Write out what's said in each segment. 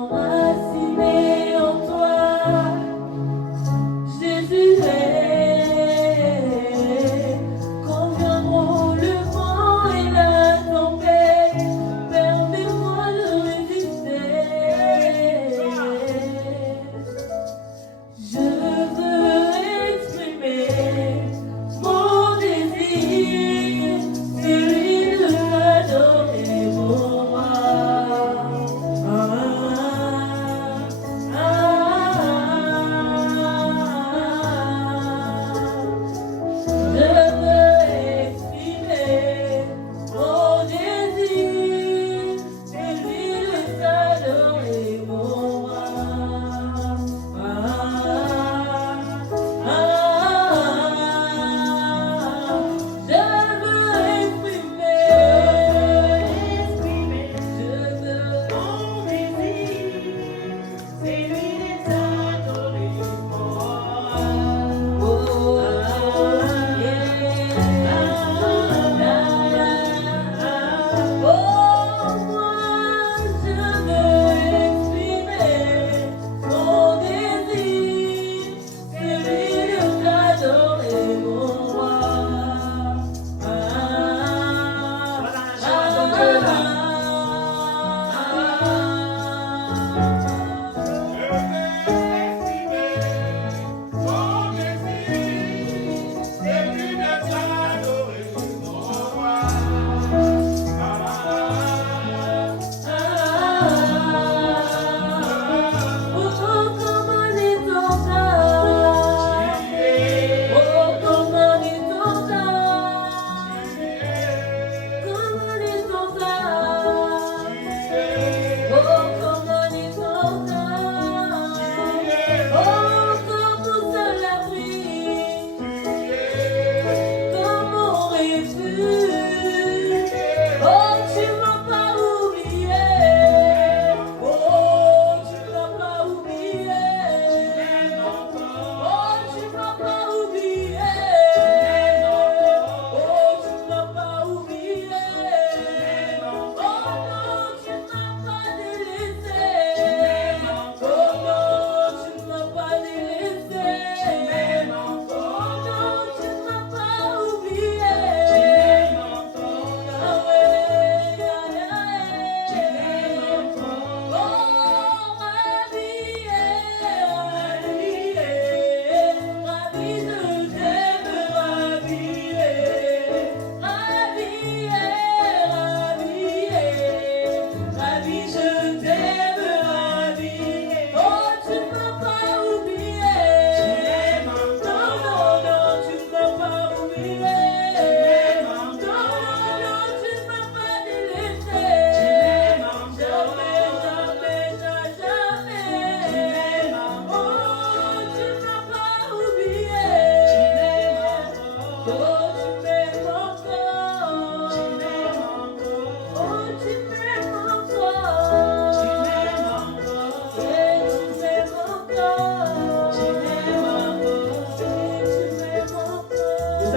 enraciné en toi. Jésus est, quand viendront le vent et la tempête, permets-moi de résister. Je veux exprimer mon désir, celui de t'adorer pour moi. Je veux exprimer mon désir, celui de t'adorer pour moi.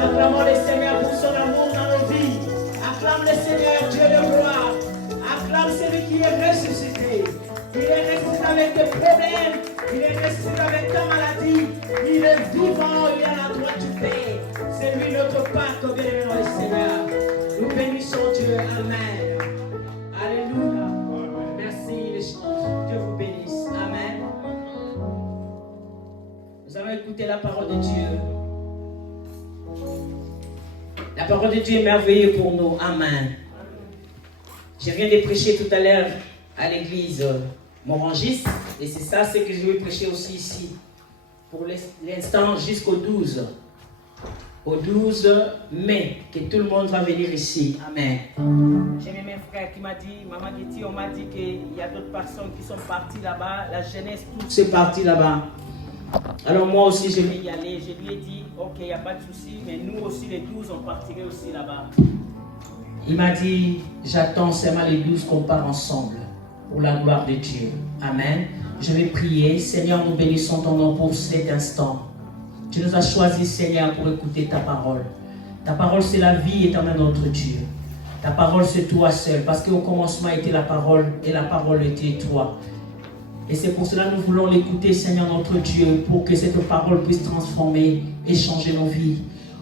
Acclamons le Seigneur pour son amour dans nos vies. Acclame le Seigneur, Dieu de gloire. Acclame celui qui est ressuscité. Il est ressuscité avec des problèmes. Il est ressuscité avec ta maladie. Il est vivant, il est à la droite du Père. C'est lui notre Pâque, bien-aimé le Seigneur. Nous bénissons Dieu. Amen. Alléluia. Merci les chances. Dieu vous bénisse. Amen. Nous allons écouter la parole de Dieu. La parole de Dieu est merveilleuse pour nous. Amen. Je viens de prêcher tout à l'heure à l'église Morangis. Et c'est ça ce que je vais prêcher aussi ici. Pour l'instant jusqu'au 12. Au 12 mai, que tout le monde va venir ici. Amen. J'ai mes frères qui m'ont dit, Maman Getty, on m'a dit qu'il y a d'autres personnes qui sont parties là-bas. La jeunesse, tout c'est parti là-bas. Alors moi aussi je vais y aller. Je lui ai dit, ok, il n'y a pas de souci, mais nous aussi les 12, on partirait aussi là-bas. Il m'a dit, j'attends seulement les 12 qu'on part ensemble pour la gloire de Dieu. Amen. Je vais prier. Seigneur, nous bénissons ton nom pour cet instant. Tu nous as choisis, Seigneur, pour écouter ta parole. Ta parole, c'est la vie éternelle de notre Dieu. Ta parole, c'est toi seul. Parce qu'au commencement était la parole et la parole était toi. Et c'est pour cela que nous voulons l'écouter, Seigneur notre Dieu, pour que cette parole puisse transformer et changer nos vies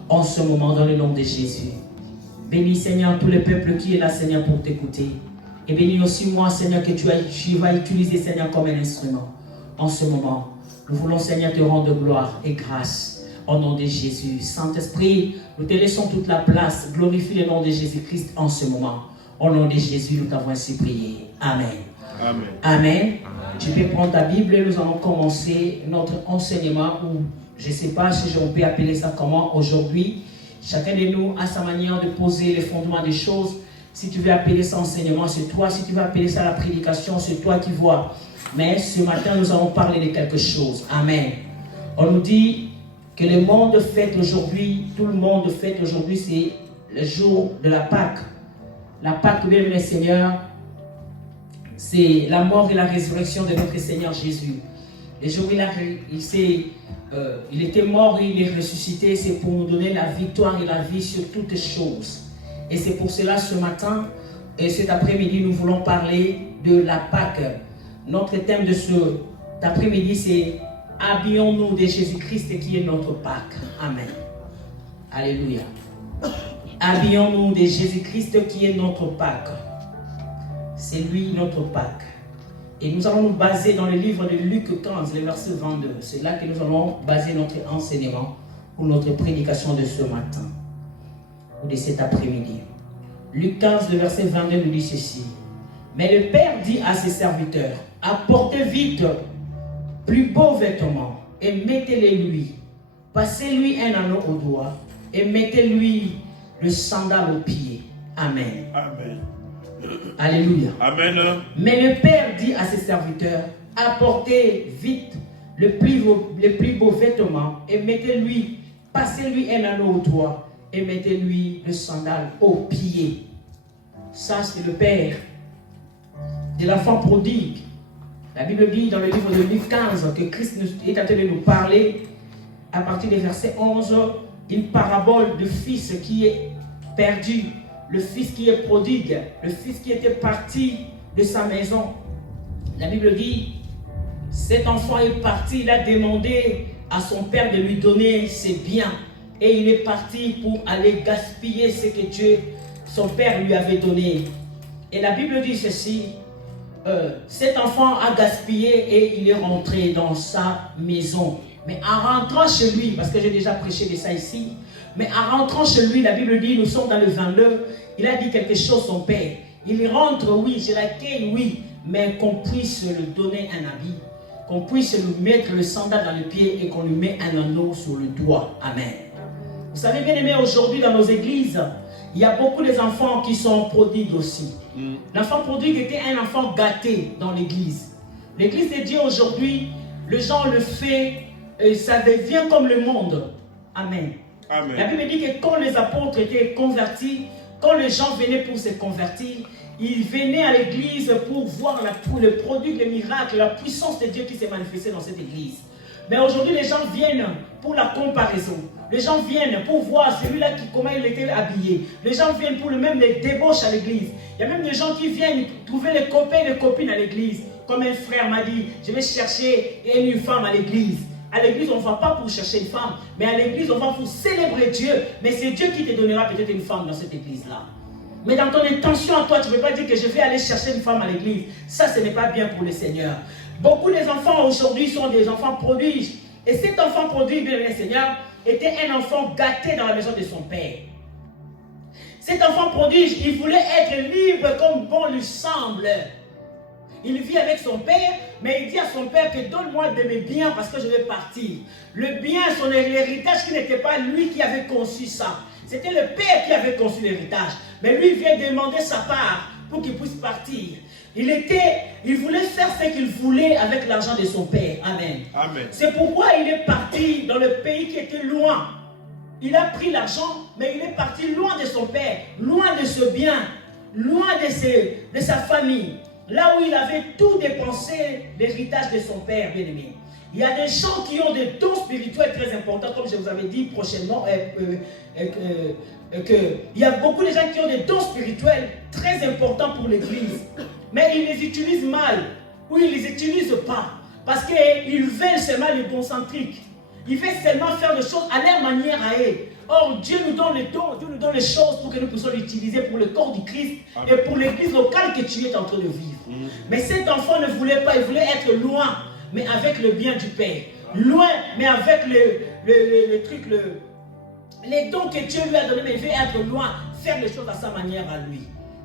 en ce moment, dans le nom de Jésus. Bénis, Seigneur, tout le peuple qui est là, Seigneur, pour t'écouter. Et bénis aussi moi, Seigneur, que tu vas utiliser, Seigneur, comme un instrument. En ce moment, nous voulons, Seigneur, te rendre gloire et grâce. Au nom de Jésus. Saint-Esprit, nous te laissons toute la place. Glorifie le nom de Jésus-Christ en ce moment. Au nom de Jésus, nous t'avons ainsi prié. Amen. Amen. Amen. Tu peux prendre ta Bible et nous allons commencer notre enseignement, ou je ne sais pas si on peut appeler ça comment aujourd'hui. Chacun de nous a sa manière de poser les fondements des choses. Si tu veux appeler ça enseignement, c'est toi. Si tu veux appeler ça la prédication, c'est toi qui vois. Mais ce matin, nous allons parler de quelque chose. Amen. On nous dit que le monde fête aujourd'hui, tout le monde fête aujourd'hui, c'est le jour de la Pâque. La Pâque, bien aimé Seigneur, c'est la mort et la résurrection de notre Seigneur Jésus. Le jour où il était mort et il est ressuscité, c'est pour nous donner la victoire et la vie sur toutes choses. Et c'est pour cela ce matin et cet après-midi, nous voulons parler de la Pâque. Notre thème de cet après-midi, c'est « Habillons-nous de Jésus-Christ qui est notre Pâque ». Amen. Alléluia. Habillons-nous de Jésus-Christ qui est notre Pâque. C'est lui notre Pâque. Et nous allons nous baser dans le livre de Luc 15, le verset 22. C'est là que nous allons baser notre enseignement ou notre prédication de ce matin ou de cet après-midi. Luc 15, le verset 22 nous dit ceci. Mais le Père dit à ses serviteurs, apportez vite plus beaux vêtements et mettez-les lui. Passez-lui un anneau au doigt et mettez-lui le sandal aux pieds. Amen. Amen. Alléluia. Amen. Mais le Père dit à ses serviteurs, apportez vite le plus beau vêtement et mettez-lui, passez-lui un anneau au doigt et mettez-lui le sandal aux pieds. Ça, c'est le Père de l'enfant prodigue. La Bible dit dans le livre de Luc 15 que Christ est en train de nous parler à partir du verset 11, une parabole de fils qui est perdu, le fils qui est prodigue, le fils qui était parti de sa maison. La Bible dit, cet enfant est parti, il a demandé à son père de lui donner ses biens et il est parti pour aller gaspiller ce que Dieu, son père lui avait donné. Et la Bible dit ceci, cet enfant a gaspillé et il est rentré dans sa maison. Mais en rentrant chez lui, parce que j'ai déjà prêché de ça ici, mais en rentrant chez lui, la Bible dit, nous sommes dans le 22, il a dit quelque chose son père. Il rentre, oui, je l'accueille, oui, mais qu'on puisse lui donner un habit, qu'on puisse lui mettre le sandal dans le pied et qu'on lui mette un anneau sur le doigt. Amen. Vous savez, bien aimé, aujourd'hui dans nos églises, il y a beaucoup d'enfants qui sont prodigues aussi. L'enfant prodigue était un enfant gâté dans l'église. L'église de Dieu aujourd'hui, les gens le font, ça devient comme le monde. Amen. Amen. La Bible dit que quand les apôtres étaient convertis, quand les gens venaient pour se convertir, ils venaient à l'église pour voir le produit, le miracle, la puissance de Dieu qui s'est manifestée dans cette église. Mais aujourd'hui, les gens viennent pour la comparaison. Les gens viennent pour voir celui-là comment il était habillé. Les gens viennent pour le même les débauches à l'église. Il y a même des gens qui viennent trouver les copains et les copines à l'église. Comme un frère m'a dit, je vais chercher une femme à l'église. À l'église, on ne va pas pour chercher une femme, mais à l'église, on va pour célébrer Dieu. Mais c'est Dieu qui te donnera peut-être une femme dans cette église-là. Mais dans ton intention à toi, tu ne peux pas dire que je vais aller chercher une femme à l'église. Ça, ce n'est pas bien pour le Seigneur. Beaucoup des enfants aujourd'hui sont des enfants prodiges. Et cet enfant prodigue, bien le Seigneur, était un enfant gâté dans la maison de son père. Cet enfant prodige, il voulait être libre comme bon lui semble. Il vit avec son père, mais il dit à son père que donne-moi de mes biens parce que je vais partir. Le bien, son l'héritage qui n'était pas lui qui avait conçu ça. C'était le père qui avait conçu l'héritage. Mais lui vient demander sa part pour qu'il puisse partir. Il voulait faire ce qu'il voulait avec l'argent de son père. Amen. Amen. C'est pourquoi il est parti dans le pays qui était loin. Il a pris l'argent, mais il est parti loin de son père, loin de ce bien, loin de sa famille. Là où il avait tout dépensé, l'héritage de son père, bien aimé. Il y a des gens qui ont des dons spirituels très importants, comme je vous avais dit prochainement, il y a beaucoup de gens qui ont des dons spirituels très importants pour l'église. Mais ils les utilisent mal. où ils ne les utilisent pas. Parce qu'ils veulent seulement les concentriques. Ils veulent seulement faire des choses à leur manière à eux. Or, Dieu nous donne les dons, Dieu nous donne les choses pour que nous puissions l'utiliser pour le corps du Christ et pour l'église locale que tu es en train de vivre. Mais cet enfant ne voulait pas, il voulait être loin, mais avec le bien du Père. Loin, mais avec les dons que Dieu lui a donnés, mais il veut être loin, faire les choses à sa manière à lui.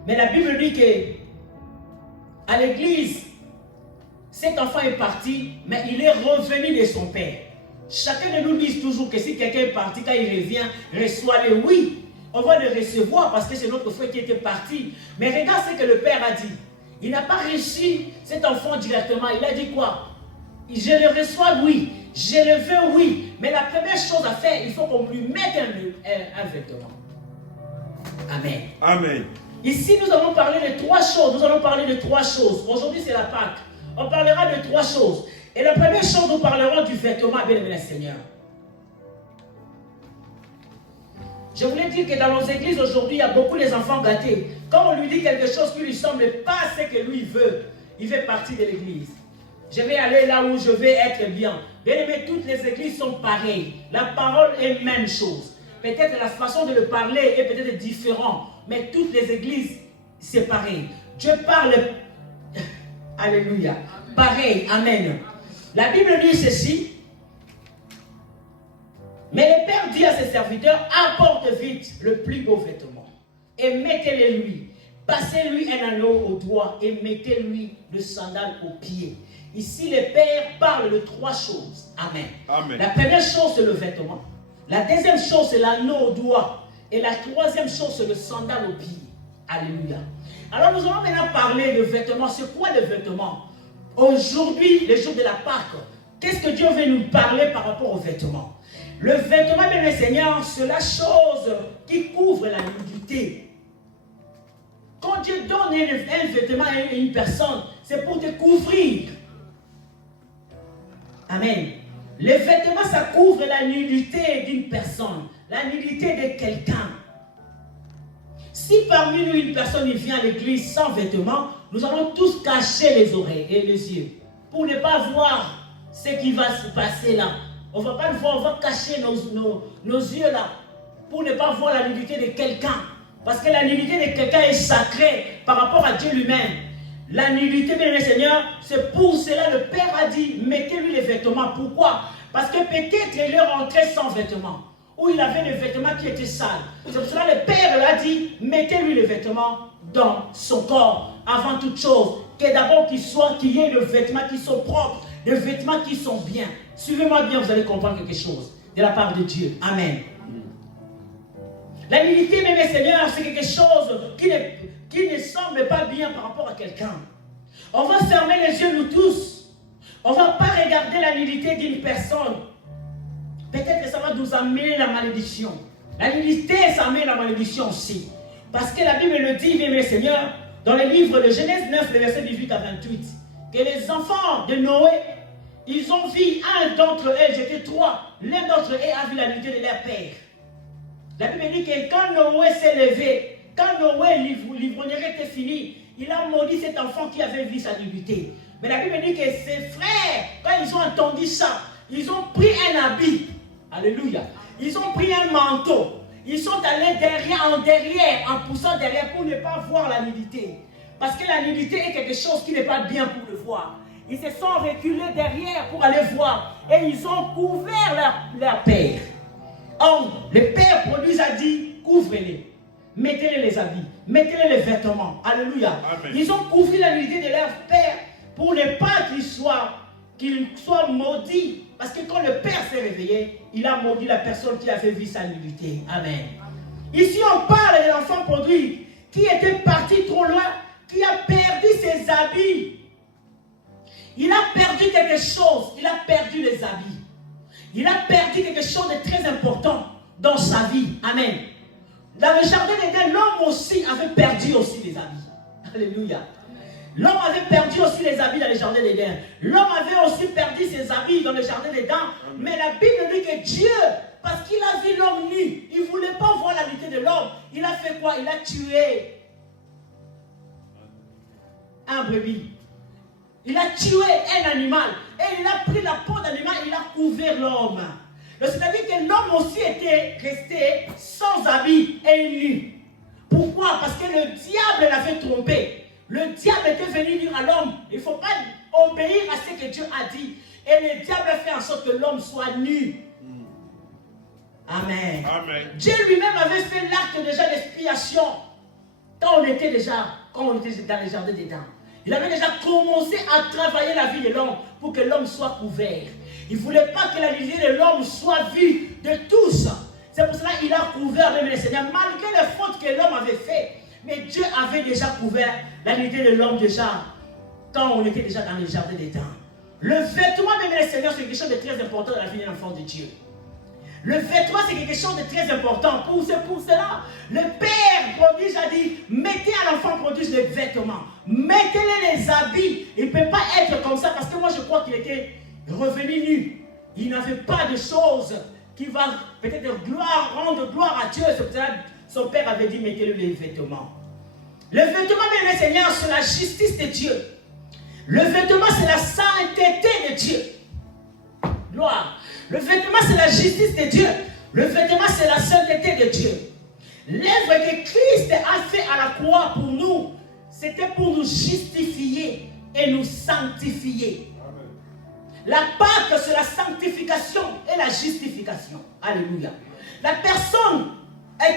Mais la Bible dit que à l'église, cet enfant est parti, mais il est revenu de son père. Chacun de nous dit toujours que si quelqu'un est parti, quand il revient, reçoit le oui. On va le recevoir parce que c'est notre frère qui était parti. Mais regarde ce que le père a dit. Il n'a pas reçu cet enfant directement. Il a dit quoi? Je le reçois, oui. Je le veux, oui. Mais la première chose à faire, il faut qu'on lui mette un vêtement. Amen. Amen. Ici, nous allons parler de trois choses. Nous allons parler de trois choses. Aujourd'hui, c'est la Pâque. On parlera de trois choses. Et la première chose, nous parlerons du vêtement, bien-aimé le Seigneur. Je voulais dire que dans nos églises aujourd'hui, il y a beaucoup d'enfants gâtés. Quand on lui dit quelque chose qui ne lui semble pas ce que lui veut, il fait partie de l'église. Je vais aller là où je vais être bien. Bien-aimé, toutes les églises sont pareilles. La parole est la même chose. Peut-être la façon de le parler est peut-être différente. Mais toutes les églises, c'est pareil. Dieu parle. Alléluia. Pareil. Amen. La Bible dit ceci. Mais le Père dit à ses serviteurs, apporte vite le plus beau vêtement et mettez-le lui. Passez-lui un anneau au doigt et mettez-lui le sandal aux pieds. Ici, le Père parle de trois choses. Amen. Amen. La première chose, c'est le vêtement. La deuxième chose, c'est l'anneau au doigt. Et la troisième chose, c'est le sandal aux pieds. Alléluia. Alors, nous allons maintenant parler de vêtements. C'est quoi le vêtement? Aujourd'hui, le jour de la Pâque, qu'est-ce que Dieu veut nous parler par rapport aux vêtements? Le vêtement, bien le Seigneur, c'est la chose qui couvre la nudité. Quand Dieu donne un vêtement à une personne, c'est pour te couvrir. Amen. Le vêtement, ça couvre la nudité d'une personne, la nudité de quelqu'un. Si parmi nous, une personne vient à l'église sans vêtements, nous allons tous cacher les oreilles et les yeux pour ne pas voir ce qui va se passer là. On ne va pas le voir, on va cacher nos yeux là pour ne pas voir la nudité de quelqu'un. Parce que la nudité de quelqu'un est sacrée par rapport à Dieu lui-même. La nudité, bien le Seigneur, c'est pour cela le Père a dit, mettez-lui les vêtements. Pourquoi? Parce que peut-être il est rentré sans vêtements, ou il avait les vêtements qui étaient sales. C'est pour cela que le Père l'a dit, mettez-lui les vêtements dans son corps, avant toute chose. Que d'abord qu'il y ait des vêtements qui sont propres, des vêtements qui sont bien. Suivez-moi bien, vous allez comprendre quelque chose de la part de Dieu. Amen. La nudité, même Seigneur, c'est quelque chose qui ne semble pas bien par rapport à quelqu'un. On va fermer les yeux, nous tous. On ne va pas regarder la nudité d'une personne. Peut-être que ça va nous amener la malédiction. La nudité, ça amène la malédiction aussi. Parce que la Bible le dit, même Seigneur, dans le livre de Genèse 9, le verset 18 à 28, que les enfants de Noé, ils ont vu un d'entre eux, j'étais trois, l'un d'entre eux a vu la nudité de leur père. La Bible dit que quand Noé s'est levé, quand Noé, l'ivrognerie était fini, il a maudit cet enfant qui avait vu sa nudité. Mais la Bible dit que ses frères, quand ils ont entendu ça, ils ont pris un habit. Alléluia. Ils ont pris un manteau. Ils sont allés derrière, en poussant derrière pour ne pas voir la nudité. Parce que la nudité est quelque chose qui n'est pas bien pour le voir. Ils se sont reculés derrière pour aller voir. Et ils ont couvert leur père. Or, le Père pour lui a dit, couvrez-les. Mettez-les les habits. Mettez-les les vêtements. Alléluia. Amen. Ils ont couvert la nudité de leur père pour ne pas qu'ils soient maudits. Parce que quand le Père s'est réveillé, il a maudit la personne qui avait vu sa nudité. Amen. Ici, on parle de l'enfant produit qui était parti trop loin, qui a perdu ses habits. Il a perdu quelque chose. Il a perdu les habits. Il a perdu quelque chose de très important dans sa vie. Amen. Dans le jardin d'Éden, l'homme aussi avait perdu aussi les habits. Alléluia. L'homme avait perdu aussi les habits dans le jardin d'Éden. L'homme avait aussi perdu ses habits dans le jardin d'Éden. Mais la Bible dit que Dieu, parce qu'il a vu l'homme nu, il ne voulait pas voir la nudité de l'homme. Il a fait quoi? Il a tué un brebis. Il a tué un animal. Et il a pris la peau d'animal, il a couvert l'homme. C'est-à-dire que l'homme aussi était resté sans habit et nu. Pourquoi? Parce que le diable l'avait trompé. Le diable était venu dire à l'homme, il ne faut pas obéir à ce que Dieu a dit. Et le diable a fait en sorte que l'homme soit nu. Amen. Amen. Dieu lui-même avait fait l'acte déjà d'expiation quand on était dans le jardin d'Éden. Il avait déjà commencé à travailler la vie de l'homme pour que l'homme soit couvert. Il ne voulait pas que la vie de l'homme soit vue de tous. C'est pour cela qu'il a couvert même le Seigneur, malgré les fautes que l'homme avait faites. Mais Dieu avait déjà couvert la nudité de l'homme déjà, quand on était déjà dans le jardin d'Éden. Le vêtement même le Seigneur, c'est quelque chose de très important dans la vie d'un enfant de Dieu. Le vêtement, c'est quelque chose de très important. C'est pour cela, le Père prodige a dit, mettez à l'enfant prodige les vêtements. Mettez-les les habits. Il ne peut pas être comme ça, parce que moi je crois qu'il était revenu nu. Il n'avait pas de choses qui va peut-être rendre gloire à Dieu. C'est pour cela son Père avait dit, mettez-le les vêtements. Le vêtement, bien le Seigneur, c'est la justice de Dieu. Le vêtement, c'est la sainteté de Dieu. Gloire. Le vêtement, c'est la justice de Dieu. Le vêtement, c'est la sainteté de Dieu. L'œuvre que Christ a fait à la croix pour nous, c'était pour nous justifier et nous sanctifier. Amen. La Pâque, c'est la sanctification et la justification. Alléluia. La personne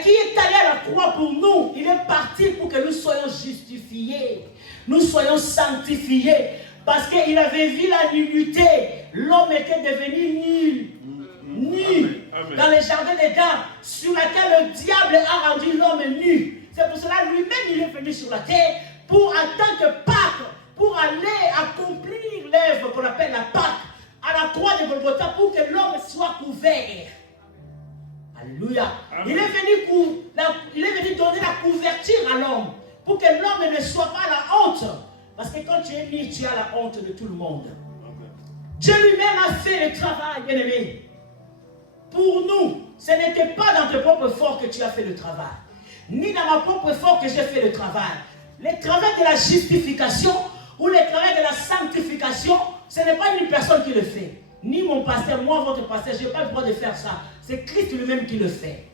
qui est allée à la croix pour nous, il est parti pour que nous soyons justifiés, nous soyons sanctifiés. Parce qu'il avait vu la nudité. L'homme était devenu nu. Dans le jardin d'Éden, sur laquelle le diable a rendu l'homme nu. C'est pour cela lui-même il est venu sur la terre pour en tant que Pâque, pour aller accomplir l'œuvre qu'on appelle la Pâque à la croix de Golgotha pour que l'homme soit couvert. Alléluia. Il est venu donner la couverture à l'homme pour que l'homme ne soit pas à la honte. Parce que quand tu es nu, tu as la honte de tout le monde. Dieu lui-même a fait le travail, bien-aimé. Pour nous, ce n'était pas dans tes propres forces que tu as fait le travail. Ni dans ma propre force que j'ai fait le travail. Le travail de la justification ou le travail de la sanctification, ce n'est pas une personne qui le fait. Ni mon pasteur, moi, votre pasteur, je n'ai pas le droit de faire ça. C'est Christ lui-même qui le fait.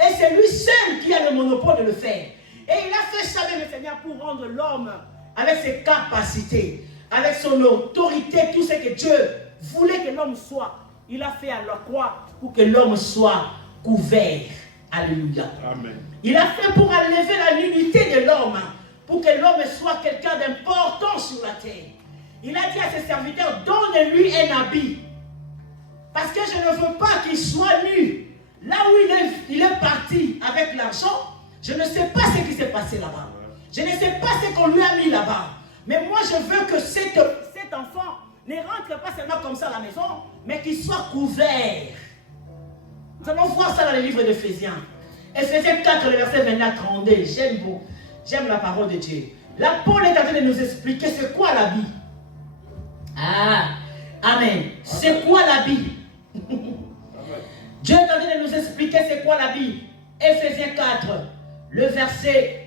Et c'est lui seul qui a le monopole de le faire. Et il a fait ça, le Seigneur, pour rendre l'homme avec ses capacités, avec son autorité, tout ce que Dieu voulait que l'homme soit. Il a fait à la croix pour que l'homme soit couvert. Alléluia. Amen. Il a fait pour enlever la nudité de l'homme, pour que l'homme soit quelqu'un d'important sur la terre. Il a dit à ses serviteurs, donne-lui un habit. Parce que je ne veux pas qu'il soit nu. Là où il est parti avec l'argent, je ne sais pas ce qui s'est passé là-bas. Je ne sais pas ce qu'on lui a mis là-bas. Mais moi, je veux que cet enfant ne rentre pas seulement comme ça à la maison, mais qu'il soit couvert. Nous allons voir ça dans le livre d'Éphésiens. Éphésiens 4, le verset 29-32. J'aime la parole de Dieu. Là, Paul est en train de nous expliquer c'est quoi l'habit. Ah, amen. C'est quoi l'habit? Dieu est en train de nous expliquer c'est quoi l'habit. Éphésiens 4, le verset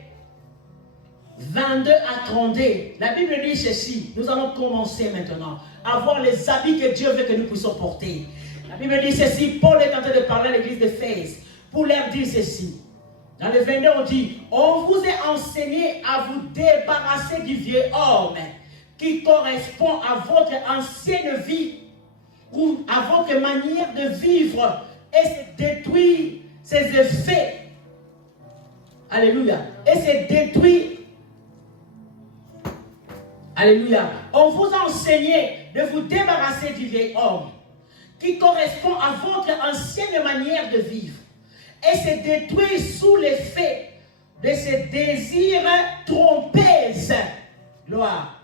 22 à 32. La Bible dit ceci. Nous allons commencer maintenant à voir les habits que Dieu veut que nous puissions porter. La Bible dit ceci. Paul est en train de parler à l'église d'Éphèse pour leur dire ceci. Dans le 22, on dit, on vous a enseigné à vous débarrasser du vieux homme qui correspond à votre ancienne vie ou à votre manière de vivre et se détruire ses effets. Alléluia. Et se détruire. Alléluia. On vous a enseigné de vous débarrasser du vieil homme qui correspond à votre ancienne manière de vivre et se détruire sous l'effet de ses désirs trompeuses. Gloire.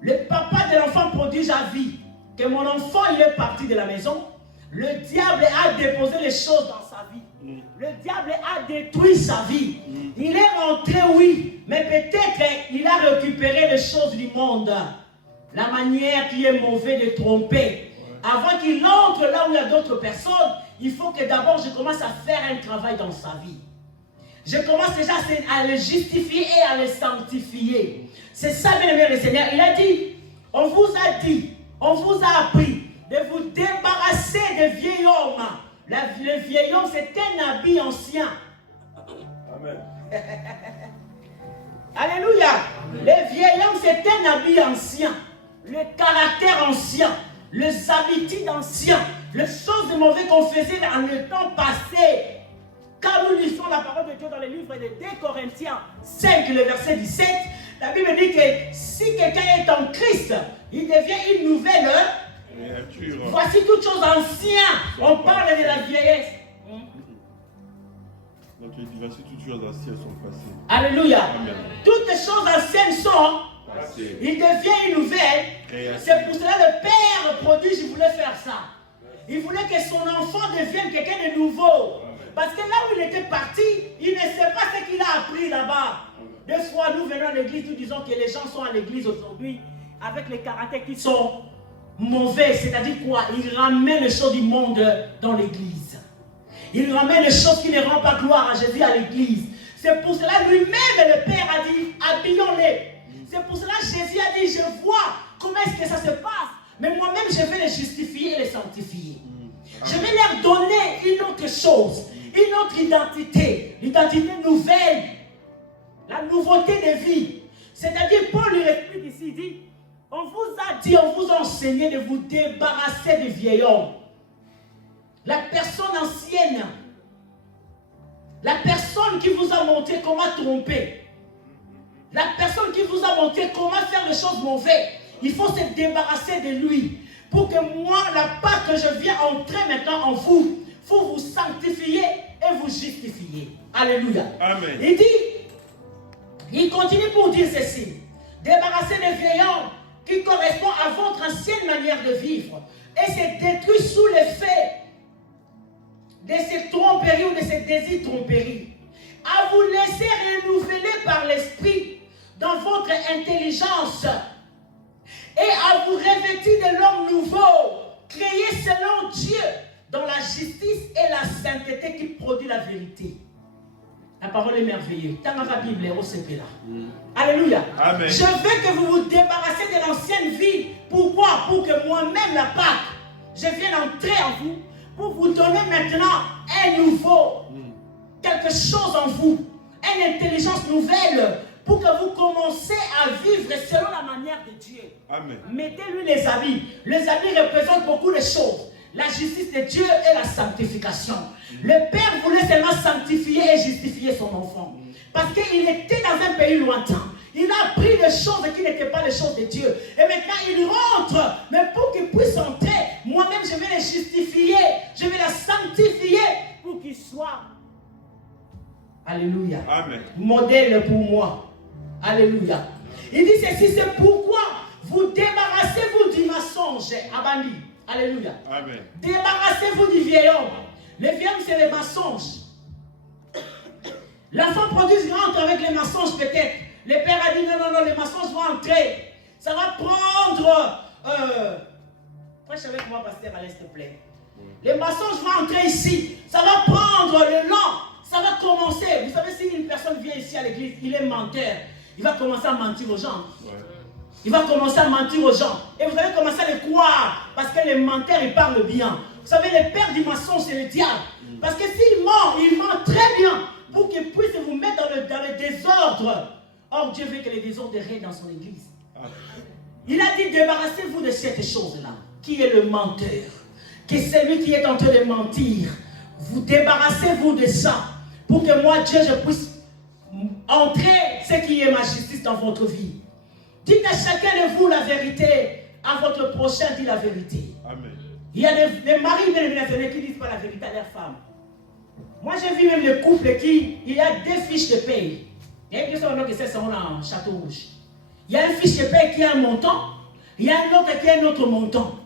Le papa de l'enfant prodige a vu que mon enfant il est parti de la maison. Le diable a déposé les choses dans sa vie. Le diable a détruit sa vie. Il est rentré, oui, mais peut-être il a récupéré les choses du monde. La manière qui est mauvaise de tromper. Avant qu'il entre là où il y a d'autres personnes, il faut que d'abord je commence à faire un travail dans sa vie. Je commence déjà à le justifier et à le sanctifier. C'est ça, bien aimé le Seigneur. Il a dit, On vous a dit, on vous a appris de vous débarrasser des vieil hommes. Le vieil homme, c'est un habit ancien. Amen. Alléluia. Le vieil homme, c'est un habit ancien. Le caractère ancien. Les habitudes anciennes. Les choses de mauvais qu'on faisait dans le temps passé. Quand nous lisons la parole de Dieu dans le livre de 2 Corinthiens 5, le verset 17, la Bible dit que si quelqu'un est en Christ, il devient une nouvelle créature. Voici toutes choses anciennes. On parle de la vieillesse. Donc il dit, voici toutes choses anciennes sont passées. Alléluia. Amen. Toutes les choses anciennes sont. Passées. Il devient une nouvelle. C'est pour cela que le Père prodige, il voulait faire ça. Il voulait que son enfant devienne quelqu'un de nouveau. Parce que là où il était parti, il ne sait pas ce qu'il a appris là-bas. Des fois, nous venons à l'église, nous disons que les gens sont à l'église aujourd'hui avec les caractères qui sont mauvais. C'est-à-dire quoi? Ils ramènent les choses du monde dans l'église. Ils ramènent les choses qui ne rendent pas gloire à Jésus à l'église. C'est pour cela lui-même, le Père a dit, habillons-les. C'est pour cela que Jésus a dit, je vois comment est-ce que ça se passe. Mais moi-même, je vais les justifier et les sanctifier. Je vais leur donner une autre chose, une autre identité, l'identité nouvelle, la nouveauté de vie. C'est-à-dire, Paul lui explique ici, il dit, on vous a dit, on vous a enseigné de vous débarrasser des vieils hommes. La personne ancienne, la personne qui vous a montré comment tromper, la personne qui vous a montré comment faire les choses mauvaises, il faut se débarrasser de lui. Pour que moi, la part que je viens entrer maintenant en vous, faut vous sanctifier et vous justifier. Alléluia. Amen. Il dit, il continue pour dire ceci. Débarrasser des vieils hommes qui correspondent à votre ancienne manière de vivre et se détruire sous l'effet de ces tromperies ou de ces désirs tromperies. À vous laisser renouveler par l'esprit dans votre intelligence et à vous revêtir de l'homme nouveau, créé selon Dieu, dans la justice et la sainteté qui produit la vérité. La parole est merveilleuse. Dans la Bible, c'est là. Alléluia. Amen. Je veux que vous vous débarrassez de l'ancienne vie. Pourquoi? Pour que moi-même, la Pâque, je vienne entrer en vous, pour vous donner maintenant un nouveau, quelque chose en vous, une intelligence nouvelle, pour que vous commencez à vivre selon la manière de Dieu. Amen. Mettez-lui les habits. Les habits représentent beaucoup de choses. La justice de Dieu et la sanctification. Le Père voulait seulement sanctifier et justifier son enfant. Parce qu'il était dans un pays lointain. Il a appris des choses qui n'étaient pas les choses de Dieu. Et maintenant il rentre. Mais pour qu'il puisse entrer, moi-même je vais les justifier. Je vais la sanctifier pour qu'il soit. Alléluia. Amen. Modèle pour moi. Alléluia. Il dit ceci, c'est pourquoi vous débarrassez-vous du mensonge. Abandi. Alléluia. Amen. Débarrassez-vous du vieil homme. Le vieil homme, c'est les mensonges. L'enfant prodigue rentre avec les mensonges peut-être. Le père a dit non, les mensonges vont entrer. Ça va prendre... Prêche avec moi, pasteur, allez, s'il te plaît. Les mensonges vont entrer ici. Ça va prendre le long. Ça va commencer. Vous savez, si une personne vient ici à l'église, il est menteur. Il va commencer à mentir aux gens. Ouais. Il va commencer à mentir aux gens. Et vous allez commencer à le croire. Parce que les menteurs, ils parlent bien. Vous savez, le père du mensonge, c'est le diable. Parce que s'il ment très bien. Pour qu'il puisse vous mettre dans le désordre. Or, Dieu veut que le désordre règne dans son église. Il a dit, débarrassez-vous de cette chose-là. Qui est le menteur? Qui est celui qui est en train de mentir. Vous débarrassez-vous de ça. Pour que moi, Dieu, je puisse entrer ce qui est ma justice dans votre vie. Dites à chacun de vous la vérité. À votre prochain, dit la vérité. Amen. Il y a des maris qui ne disent pas la vérité à leur femme. Moi, j'ai vu même les couples il y a deux fiches de paye. Il y a une personne qui sont en Château Rouge. Il y a une fiche de paye qui a un montant. Il y a un autre qui a un autre montant.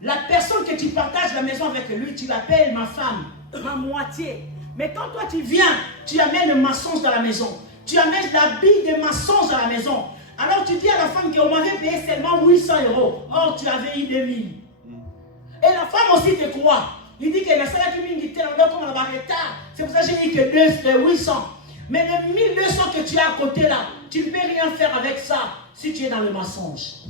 La personne que tu partages la maison avec lui, tu l'appelles ma femme, ma moitié. Mais quand toi tu viens, tu amènes le mensonge dans la maison. Tu amènes l'habit de mensonge dans la maison. Alors tu dis à la femme qu'on m'avait payé seulement 800 €. Or tu avais eu 2000. Et la femme aussi te croit. Il dit que la salle qui m'invite comme on va retard. C'est pour ça que j'ai dit que 800. Mais les 1200 que tu as à côté là, tu ne peux rien faire avec ça si tu es dans le mensonge.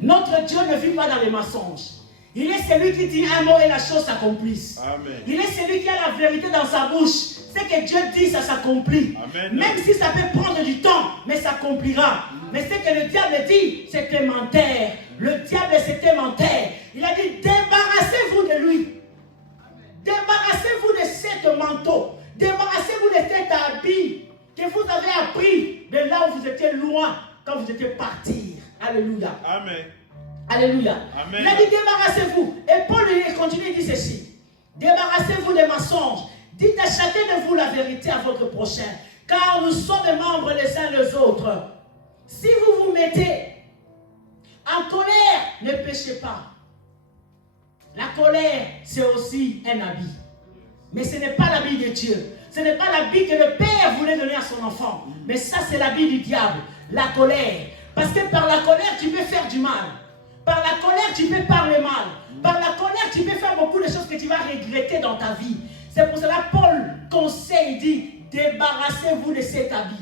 Notre Dieu ne vit pas dans les mensonges. Il est celui qui dit un mot et la chose s'accomplisse. Amen. Il est celui qui a la vérité dans sa bouche. Ce que Dieu dit, ça s'accomplit. Amen. Même si ça peut prendre du temps, mais ça accomplira. Mais ce que le diable dit, c'était menteur. Le diable, c'était menteur. Il a dit, débarrassez-vous de lui. Débarrassez-vous de cet manteau. Débarrassez-vous de cet habit que vous avez appris de là où vous étiez loin quand vous étiez partis. Alléluia. Amen. Alléluia. Amen. Il a dit débarrassez-vous. Et Paul il continue, il dit ceci. Débarrassez-vous des mensonges. Dites à chacun de vous la vérité à votre prochain. Car nous sommes membres les uns les autres. Si vous vous mettez en colère, ne péchez pas. La colère, c'est aussi un habit. Mais ce n'est pas l'habit de Dieu. Ce n'est pas l'habit que le Père voulait donner à son enfant. Mais ça, c'est l'habit du diable. La colère. Parce que par la colère, tu peux faire du mal. Par la colère, tu peux parler mal. Par la colère, tu peux faire beaucoup de choses que tu vas regretter dans ta vie. C'est pour cela que Paul conseille, dit, débarrassez-vous de cet habit.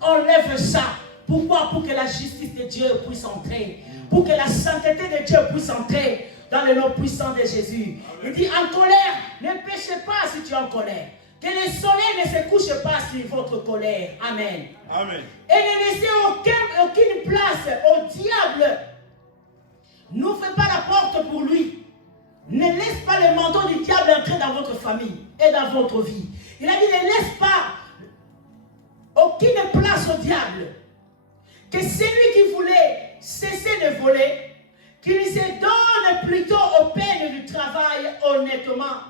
Enlève ça. Pourquoi? Pour que la justice de Dieu puisse entrer. Pour que la sainteté de Dieu puisse entrer dans le nom puissant de Jésus. Il dit, en colère, ne péchez pas si tu es en colère. Que le soleil ne se couche pas sur votre colère. Amen. Amen. Et ne laissez aucune place au diable. N'ouvrez pas la porte pour lui. Ne laisse pas le manteau du diable entrer dans votre famille et dans votre vie. Il a dit, ne laisse pas aucune place au diable. Que celui qui voulait cesser de voler, qu'il se donne plutôt aux peines du travail honnêtement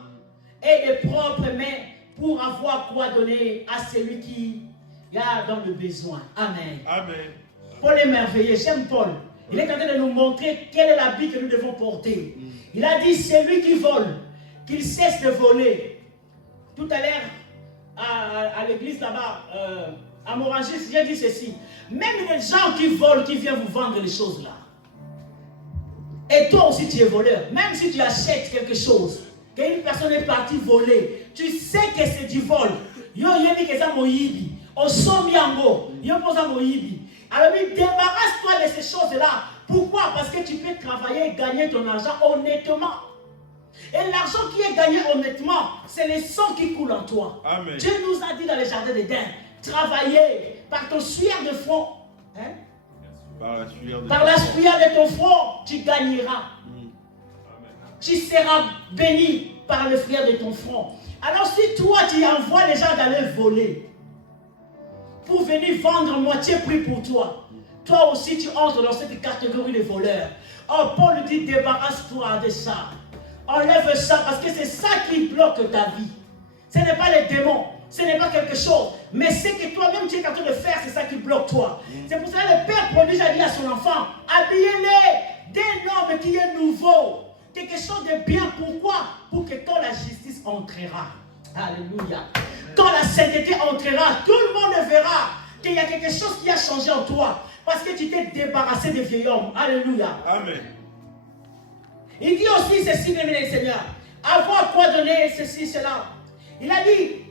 et de propres mains pour avoir quoi donner à celui qui a dans le besoin. Amen. Amen. Paul est merveilleux. J'aime Paul. Il est en train de nous montrer quel est l'habit que nous devons porter. Il a dit, celui qui vole, qu'il cesse de voler. Tout à l'heure, à l'église là-bas, à Morangis, j'ai dit ceci. Même les gens qui volent, qui viennent vous vendre les choses là. Et toi aussi tu es voleur. Même si tu achètes quelque chose, qu'une personne est partie voler, tu sais que c'est du vol. Yo yebi que ça moyibi. Au sommiango. Yo posa moyibi. Alors débarrasse-toi de ces choses-là. Pourquoi? Parce que tu peux travailler et gagner ton argent honnêtement. Et l'argent qui est gagné honnêtement, c'est le sang qui coule en toi. Amen. Dieu nous a dit dans le jardin d'Éden, travailler par ton sueur de front. Hein? Par la sueur de ton front, tu gagneras. Tu seras béni par le frère de ton front. Alors si toi, tu envoies les gens d'aller voler pour venir vendre moitié prix pour toi, toi aussi tu entres dans cette catégorie de voleurs. Oh, Paul dit, débarrasse-toi de ça. Enlève ça parce que c'est ça qui bloque ta vie. Ce n'est pas les démons, ce n'est pas quelque chose, mais c'est que toi-même tu es en train de faire, c'est ça qui bloque toi. C'est pour ça que le père prodige a dit à son enfant, habillez-les d'un homme qui est nouveau. Quelque chose de bien. Pourquoi? Pour que quand la justice entrera, alléluia, quand la sainteté entrera, tout le monde verra qu'il y a quelque chose qui a changé en toi. Parce que tu t'es débarrassé des vieils hommes. Alléluia. Amen. Il dit aussi ceci, bien aimé Seigneur. Avoir quoi donner, ceci, cela. Il a dit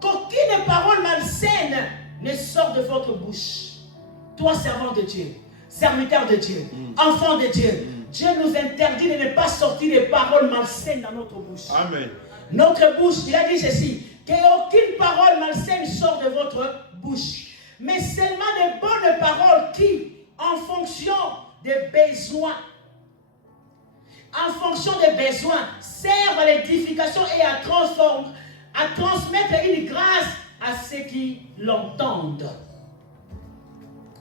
qu'aucune parole malsaine ne sort de votre bouche. Toi, servant de Dieu, serviteur de Dieu, enfant de Dieu. Dieu nous interdit de ne pas sortir des paroles malsaines dans notre bouche. Amen. Notre bouche, il a dit ceci, qu'aucune parole malsaine sort de votre bouche. Mais seulement de bonnes paroles qui, en fonction des besoins, servent à l'édification et à transmettre une grâce à ceux qui l'entendent.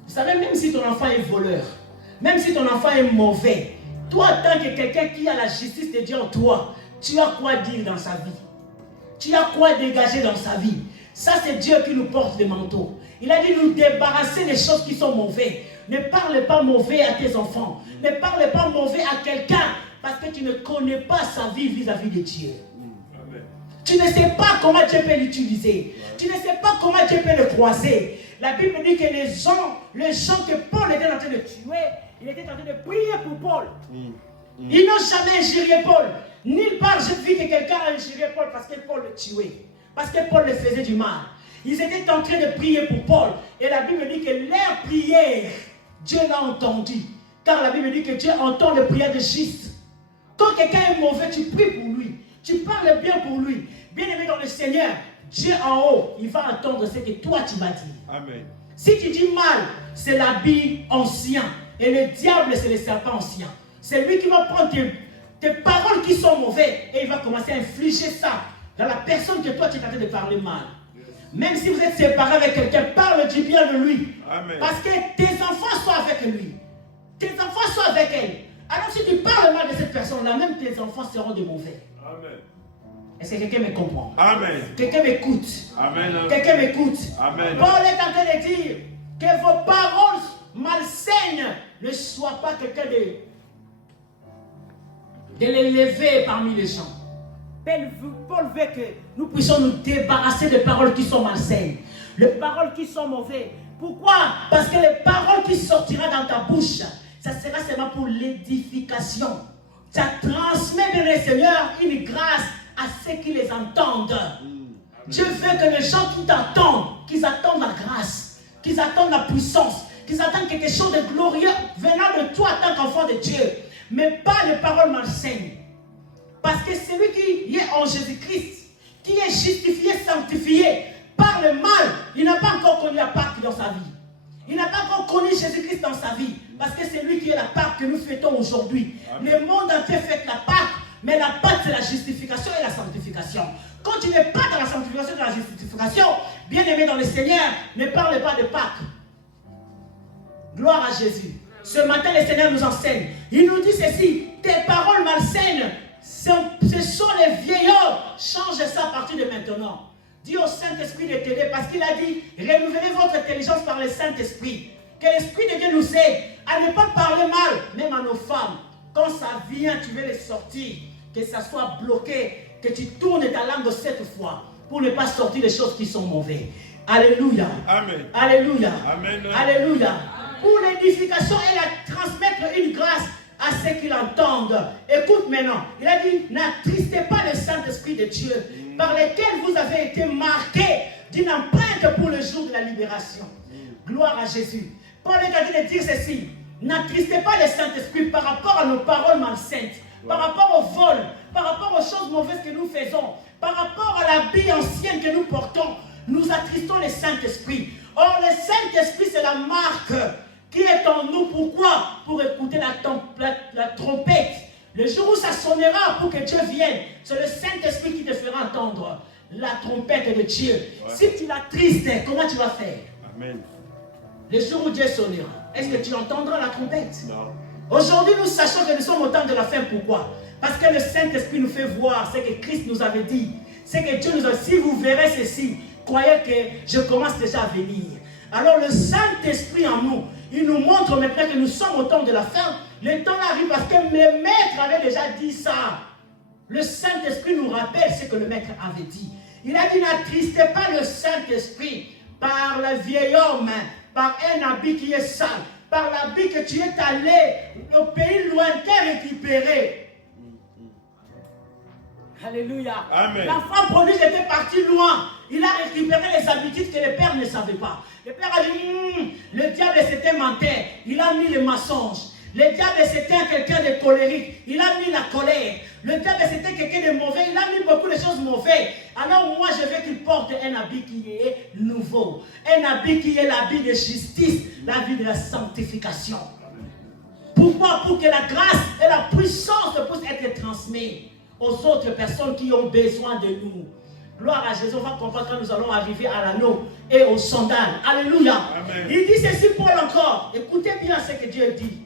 Vous savez, même si ton enfant est voleur, même si ton enfant est mauvais, toi, en tant que quelqu'un qui a la justice de Dieu en toi, tu as quoi dire dans sa vie. Tu as quoi dégager dans sa vie. Ça, c'est Dieu qui nous porte le manteau. Il a dit nous débarrasser des choses qui sont mauvaises. Ne parle pas mauvais à tes enfants. Ne parle pas mauvais à quelqu'un parce que tu ne connais pas sa vie vis-à-vis de Dieu. Amen. Tu ne sais pas comment Dieu peut l'utiliser. Tu ne sais pas comment Dieu peut le croiser. La Bible dit que les gens que Paul était en train de tuer, il était en train de prier pour Paul. Ils n'ont jamais injurié Paul. Nulle part j'ai vu que quelqu'un a injurié Paul parce que Paul le tuait. Parce que Paul le faisait du mal. Ils étaient en train de prier pour Paul. Et la Bible dit que leur prière Dieu l'a entendu. Car la Bible dit que Dieu entend les prières des justes. Quand quelqu'un est mauvais, tu pries pour lui. Tu parles bien pour lui. Bien aimé dans le Seigneur, Dieu en haut, il va entendre ce que toi tu vas dire. Amen. Si tu dis mal, c'est l'habit ancien. Et le diable, c'est le serpent ancien. C'est lui qui va prendre tes paroles qui sont mauvaises et il va commencer à infliger ça dans la personne que toi tu es en train de parler mal. Même si vous êtes séparé avec quelqu'un, parle du bien de lui. Amen. Parce que tes enfants sont avec lui. Tes enfants sont avec elle. Alors si tu parles mal de cette personne-là, même tes enfants seront de mauvais. Amen. Est-ce que quelqu'un me comprend? Amen. Quelqu'un m'écoute? Amen. Quelqu'un m'écoute? Amen. Paul est en train de dire que vos paroles malsaines ne soient pas quelqu'un de l'élever parmi les gens. Paul veut que nous puissions nous débarrasser des paroles qui sont malsaines, les paroles qui sont mauvaises. Pourquoi? Parce que les paroles qui sortiront dans ta bouche, ça sera seulement pour l'édification. Ça transmet, bien le Seigneur, une grâce à ceux qui les entendent. Dieu veut que les gens qui t'attendent, qu'ils attendent la grâce, qu'ils attendent la puissance, qu'ils attendent quelque chose de glorieux venant de toi en tant qu'enfant de Dieu, mais pas les paroles malsaines. Parce que celui qui est en Jésus-Christ, qui est justifié, sanctifié, par le mal, il n'a pas encore connu la Pâque dans sa vie. Il n'a pas encore connu Jésus-Christ dans sa vie. Parce que c'est lui qui est la Pâque que nous fêtons aujourd'hui. Le monde entier fête la Pâque, mais la Pâque c'est la justification et la sanctification. Quand tu n'es pas dans la sanctification et la justification, bien aimé dans le Seigneur, ne parle pas de Pâque. Gloire à Jésus. Ce matin, le Seigneur nous enseigne. Il nous dit ceci: tes paroles malsaines, ce sont les vieilles hommes. Change ça à partir de maintenant. Dis au Saint-Esprit de t'aider, parce qu'il a dit: renouvelez votre intelligence par le Saint-Esprit. Que l'Esprit de Dieu nous aide à ne pas parler mal, même à nos femmes. Quand ça vient, tu veux les sortir, que ça soit bloqué, que tu tournes ta langue 7 fois pour ne pas sortir les choses qui sont mauvaises. Alléluia. Amen. Alléluia. Amen. Alléluia. Pour l'édification et la transmettre une grâce à ceux qui l'entendent. Écoute maintenant, il a dit: n'attristez pas le Saint-Esprit de Dieu, par lequel vous avez été marqués d'une empreinte pour le jour de la libération. Gloire à Jésus. Paul est en train de dire ceci: n'attristez pas le Saint-Esprit par rapport à nos paroles malsaines, par rapport au vol, par rapport aux choses mauvaises que nous faisons, par rapport à l'habit ancienne que nous portons. Nous attristons le Saint-Esprit. Or, le Saint-Esprit, c'est la marque qui est en nous. Pourquoi? Pour écouter la trompette. Le jour où ça sonnera pour que Dieu vienne, c'est le Saint-Esprit qui te fera entendre la trompette de Dieu. Ouais. Si tu l'attristes, comment tu vas faire? Amen. Le jour où Dieu sonnera, est-ce que tu entendras la trompette? Non. Aujourd'hui, nous sachons que nous sommes au temps de la fin. Pourquoi? Parce que le Saint-Esprit nous fait voir ce que Christ nous avait dit. C'est que Dieu nous a dit: si vous verrez ceci, croyez que je commence déjà à venir. Alors le Saint-Esprit en nous, il nous montre maintenant que nous sommes au temps de la fin. Le temps arrive parce que le maître avait déjà dit ça. Le Saint-Esprit nous rappelle ce que le maître avait dit. Il a dit: n'attristez pas le Saint-Esprit par le vieil homme, par un habit qui est sale, par l'habit que tu es allé au pays lointain récupérer. Alléluia. Amen. L'enfant prodigue était parti loin. Il a récupéré les habitudes que le père ne savait pas. Le père a dit: le diable c'était menteur. Il a mis le mensonge. Le diable c'était quelqu'un de colérique. Il a mis la colère. Le diable c'était quelqu'un de mauvais. Il a mis beaucoup de choses mauvaises. Alors moi je veux qu'il porte un habit qui est nouveau. Un habit qui est l'habit de justice. L'habit de la sanctification. Pourquoi? Pour que la grâce et la puissance puissent être transmises aux autres personnes qui ont besoin de nous. Gloire à Jésus. On va comprendre quand nous allons arriver à l'anneau et aux sandales. Alléluia. Amen. Il dit ceci, Paul encore. Écoutez bien ce que Dieu dit.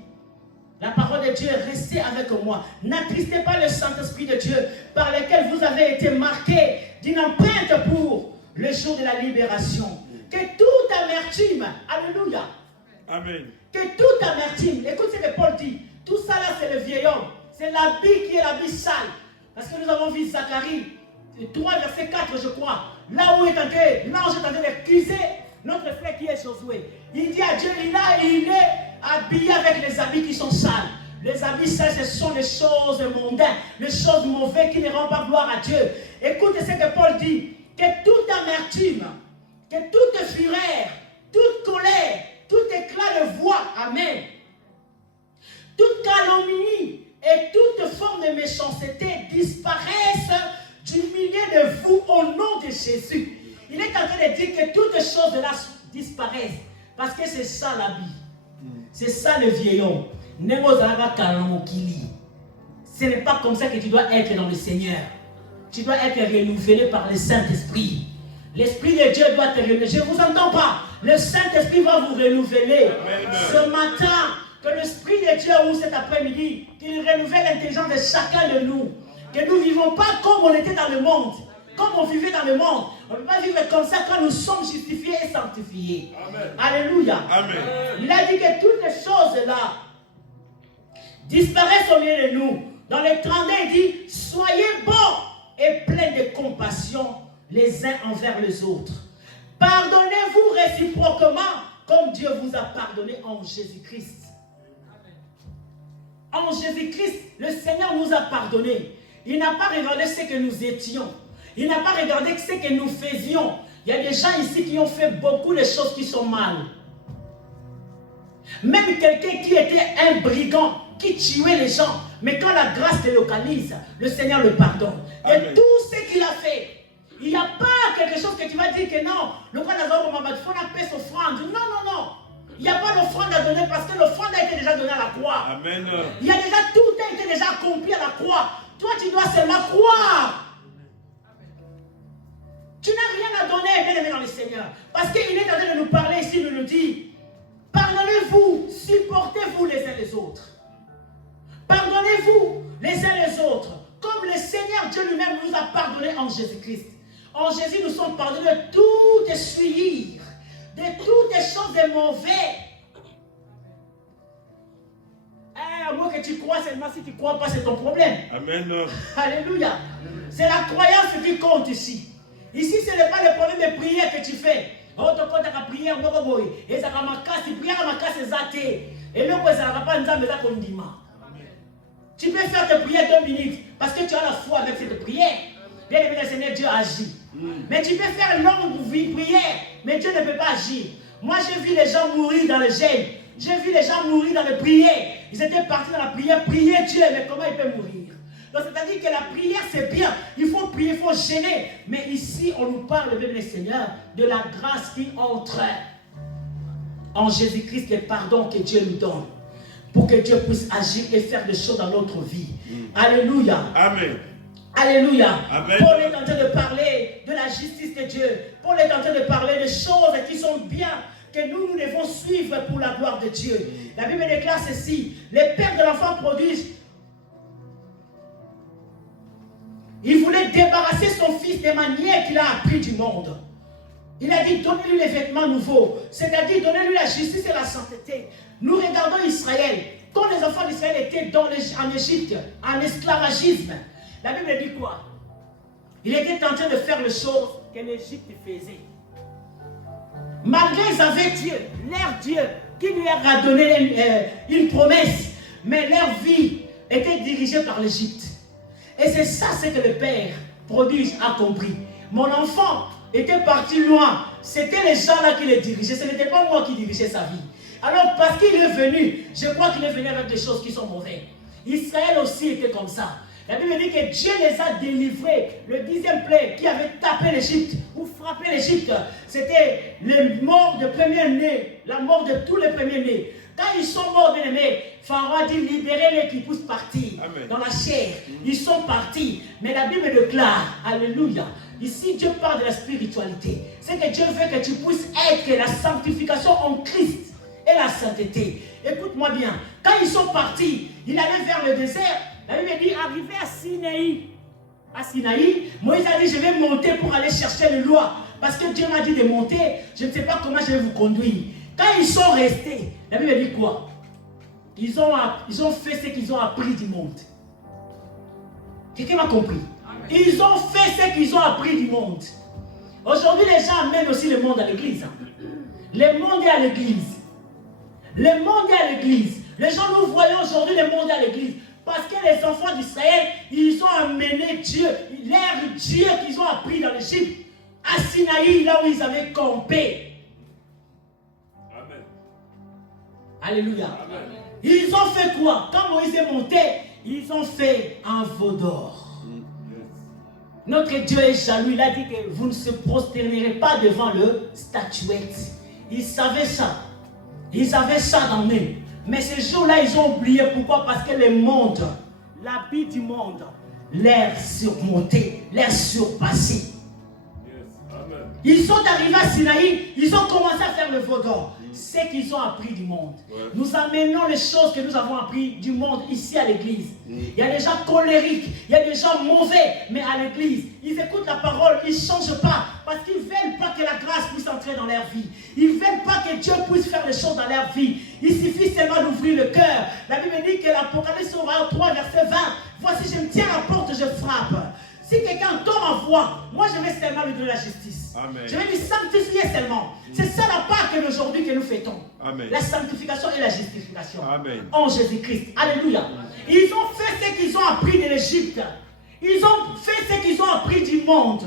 La parole de Dieu est: restez avec moi. N'attristez pas le Saint-Esprit de Dieu, par lequel vous avez été marqués d'une empreinte pour le jour de la libération. Que toute amertume, alléluia. Amen. Que toute amertume, écoute ce que Paul dit. Tout ça là, c'est le vieil homme. C'est l'habit qui est l'habit sale. Parce que nous avons vu Zacharie 3, verset 4, je crois. Là où l'ange est en train d'accuser notre frère qui est Josué. Il dit à Dieu: il est habillé avec les habits qui sont sales. Les habits sales, ce sont les choses mondaines, les choses mauvaises qui ne rendent pas gloire à Dieu. Écoutez ce que Paul dit: que toute amertume, que toute fureur, toute colère, tout éclat de voix, amen, toute calomnie et toute forme de méchanceté disparaissent du milieu de vous au nom de Jésus. Il est en train de dire que toutes les choses de là disparaissent. Parce que c'est ça la vie. C'est ça le vieillon. Ce n'est pas comme ça que tu dois être dans le Seigneur. Tu dois être renouvelé par le Saint-Esprit. L'Esprit de Dieu doit te renouveler. Je ne vous entends pas. Le Saint-Esprit va vous renouveler. Amen. Ce matin, que l'Esprit de Dieu, ou cet après-midi, qu'il renouvelle l'intelligence de chacun de nous. Que nous ne vivons pas comme on était dans le monde. Comme on vivait dans le monde. On ne peut pas vivre comme ça quand nous sommes justifiés et sanctifiés. Amen. Alléluia. Amen. Il a dit que toutes les choses là disparaissent au milieu de nous. Dans les 32, il dit, soyez bons et pleins de compassion les uns envers les autres. Pardonnez-vous réciproquement comme Dieu vous a pardonné en Jésus-Christ. En Jésus-Christ, le Seigneur nous a pardonné. Il n'a pas regardé ce que nous étions. Il n'a pas regardé ce que nous faisions. Il y a des gens ici qui ont fait beaucoup de choses qui sont mal. Même quelqu'un qui était un brigand, qui tuait les gens, mais quand la grâce te localise, le Seigneur le pardonne. Et tout ce qu'il a fait, il n'y a pas quelque chose que tu vas dire que non, le roi d'Azor, il faut la paix offrande. Non, non, non. Il n'y a pas d'offrande à donner parce que l'offrande a été déjà donnée à la croix. Amen. Il y a déjà, tout a été déjà accompli à la croix. Toi, tu dois seulement croire. Tu n'as rien à donner, bien aimé dans le Seigneur. Parce qu'il est en train de nous parler ici, de nous dire, pardonnez-vous, supportez-vous les uns les autres. Pardonnez-vous les uns les autres. Comme le Seigneur Dieu lui-même nous a pardonné en Jésus-Christ. En Jésus, nous sommes pardonnés de tout souillure, de toutes les choses de mauvais. À moins que tu crois seulement, si tu ne crois pas, c'est ton problème. Amen. Alléluia. C'est la croyance qui compte ici. Ici, ce n'est pas le problème de prière que tu fais. Oh, tu comptes ta prière, et ça va m'acasser, prière à m'acasser, zaté. Et même ça ne va pas nous amener à condiment. Tu peux faire tes prières 2 minutes parce que tu as la foi avec cette prière. Bien aimé le Seigneur, Dieu agit. Mais tu peux faire une longue prière, mais Dieu ne peut pas agir. Moi, j'ai vu les gens mourir dans le jeûne. J'ai vu les gens mourir dans les prières. Ils étaient partis dans la prière, prier Dieu, mais comment ils peuvent mourir? Donc, c'est-à-dire que la prière, c'est bien. Il faut prier, il faut gêner. Mais ici, on nous parle, même le Seigneur, de la grâce qui entre en Jésus-Christ, le pardon que Dieu nous donne. Pour que Dieu puisse agir et faire des choses dans notre vie. Alléluia. Amen. Alléluia. Amen. Paul est en train de parler de la justice de Dieu. Paul est en train de parler de choses qui sont bien, que nous devons suivre pour la gloire de Dieu. La Bible déclare ceci. Les pères de l'enfant produisent. Il voulait débarrasser son fils des manières qu'il a appris du monde. Il a dit, donnez-lui les vêtements nouveaux. C'est-à-dire, donnez-lui la justice et la sainteté. Nous regardons Israël. Quand les enfants d'Israël étaient en Égypte, en esclavagisme, la Bible dit quoi? Il était en train de faire les choses que l'Égypte faisait. Malgré qu'ils avaient Dieu, leur Dieu, qui lui a donné une promesse, mais leur vie était dirigée par l'Égypte. Et c'est ça ce que le Père prodige a compris. Mon enfant était parti loin. C'était les gens là qui le dirigeaient. Ce n'était pas moi qui dirigeais sa vie. Alors parce qu'il est venu, je crois qu'il est venu avec des choses qui sont mauvaises. Israël aussi était comme ça. La Bible dit que Dieu les a délivrés. Le 10e plaie qui avait tapé l'Égypte ou frappé l'Égypte, c'était les morts de premiers-nés, la mort de tous les premiers-nés. Quand ils sont morts, bien aimés, Pharaon a dit libérez-les qui puissent partir. Amen. Dans la chair. Ils sont partis. Mais la Bible déclare, alléluia. Ici, Dieu parle de la spiritualité. C'est que Dieu veut que tu puisses être la sanctification en Christ et la sainteté. Écoute-moi bien. Quand ils sont partis, ils allaient vers le désert. La Bible dit, arrivé à Sinaï. À Sinaï, Moïse a dit, je vais monter pour aller chercher les lois. Parce que Dieu m'a dit de monter. Je ne sais pas comment je vais vous conduire. Quand ils sont restés, la Bible dit quoi? Ils ont fait ce qu'ils ont appris du monde. Quelqu'un m'a compris? Ils ont fait ce qu'ils ont appris du monde. Aujourd'hui, les gens amènent aussi le monde à l'église. Le monde est à l'église. Le monde est à l'église. Les gens, nous voyons aujourd'hui le monde est à l'église. Parce que les enfants d'Israël, ils ont amené Dieu, leur Dieu qu'ils ont appris dans l'Égypte, à Sinaï, là où ils avaient campé. Amen. Alléluia. Ils ont fait quoi? Quand Moïse est monté, ils ont fait un veau d'or. Notre Dieu est jaloux. Il a dit que vous ne se prosternerez pas devant le statuette. Ils savaient ça. Ils avaient ça dans eux. Mais ce jour-là, ils ont oublié. Pourquoi? Parce que le monde, l'habit du monde, l'air surmonté, l'air surpassé. Ils sont arrivés à Sinaï, ils ont commencé à faire le veau d'or. C'est qu'ils ont appris du monde. Nous amenons les choses que nous avons appris du monde ici à l'église. Il y a des gens colériques, il y a des gens mauvais, mais à l'église, ils écoutent la parole, ils ne changent pas parce qu'ils ne veulent pas que la grâce puisse entrer dans leur vie. Ils ne veulent pas que Dieu puisse faire des choses dans leur vie. Il suffit seulement d'ouvrir le cœur. La Bible dit que l'Apocalypse 3, verset 20, voici, je me tiens à la porte, je frappe. Si quelqu'un tombe en voie, moi je vais seulement lui donner la justice. Amen. Je vais lui sanctifier seulement. C'est ça la Pâque d'aujourd'hui que nous fêtons. Amen. La sanctification et la justification. Amen. En Jésus-Christ. Alléluia. Ils ont fait ce qu'ils ont appris de l'Égypte. Ils ont fait ce qu'ils ont appris du monde.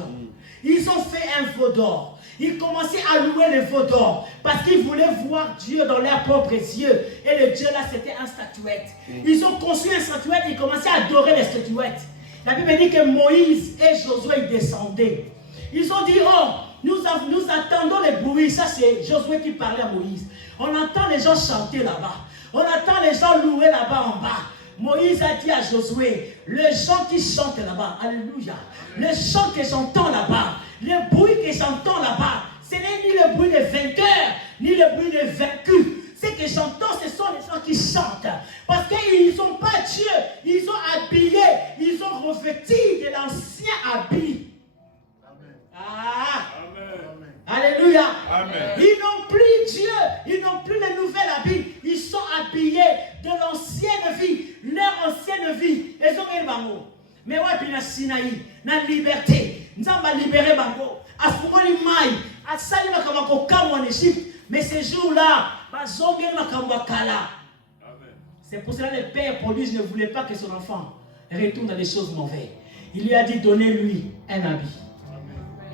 Ils ont fait un veau d'or. Ils commençaient à louer le veau d'or parce qu'ils voulaient voir Dieu dans leurs propres yeux. Et le Dieu là, c'était un statuette. Ils ont construit un statuette et ils commençaient à adorer les statuettes. La Bible dit que Moïse et Josué ils descendaient. Ils ont dit, oh, nous attendons les bruits. Ça, c'est Josué qui parlait à Moïse. On entend les gens chanter là-bas. On entend les gens louer là-bas en bas. Moïse a dit à Josué, les gens qui chantent là-bas, alléluia, les chants que j'entends là-bas, les bruits que j'entends là-bas, ce n'est ni le bruit des vainqueurs, ni le bruit des vaincus. Ce que j'entends, ce sont les gens qui chantent. Parce qu'ils n'ont pas Dieu. Ils ont habillé, ils ont revêtu de l'ancien habit. Amen. Ah. Amen. Alléluia. Amen. Ils n'ont plus Dieu. Ils n'ont plus le nouvel habit. Ils sont habillés de l'ancienne vie. Leur ancienne vie. Ils ont un bango. Mais ouais, puis la Sinaï, la liberté. Nous avons libéré bango. À Fumoni Maï, à Salima Kamako Kam en Égypte. Mais ces jours-là, c'est pour cela que le père prodige ne voulait pas que son enfant retourne dans des choses mauvaises. Il lui a dit, donnez-lui un habit.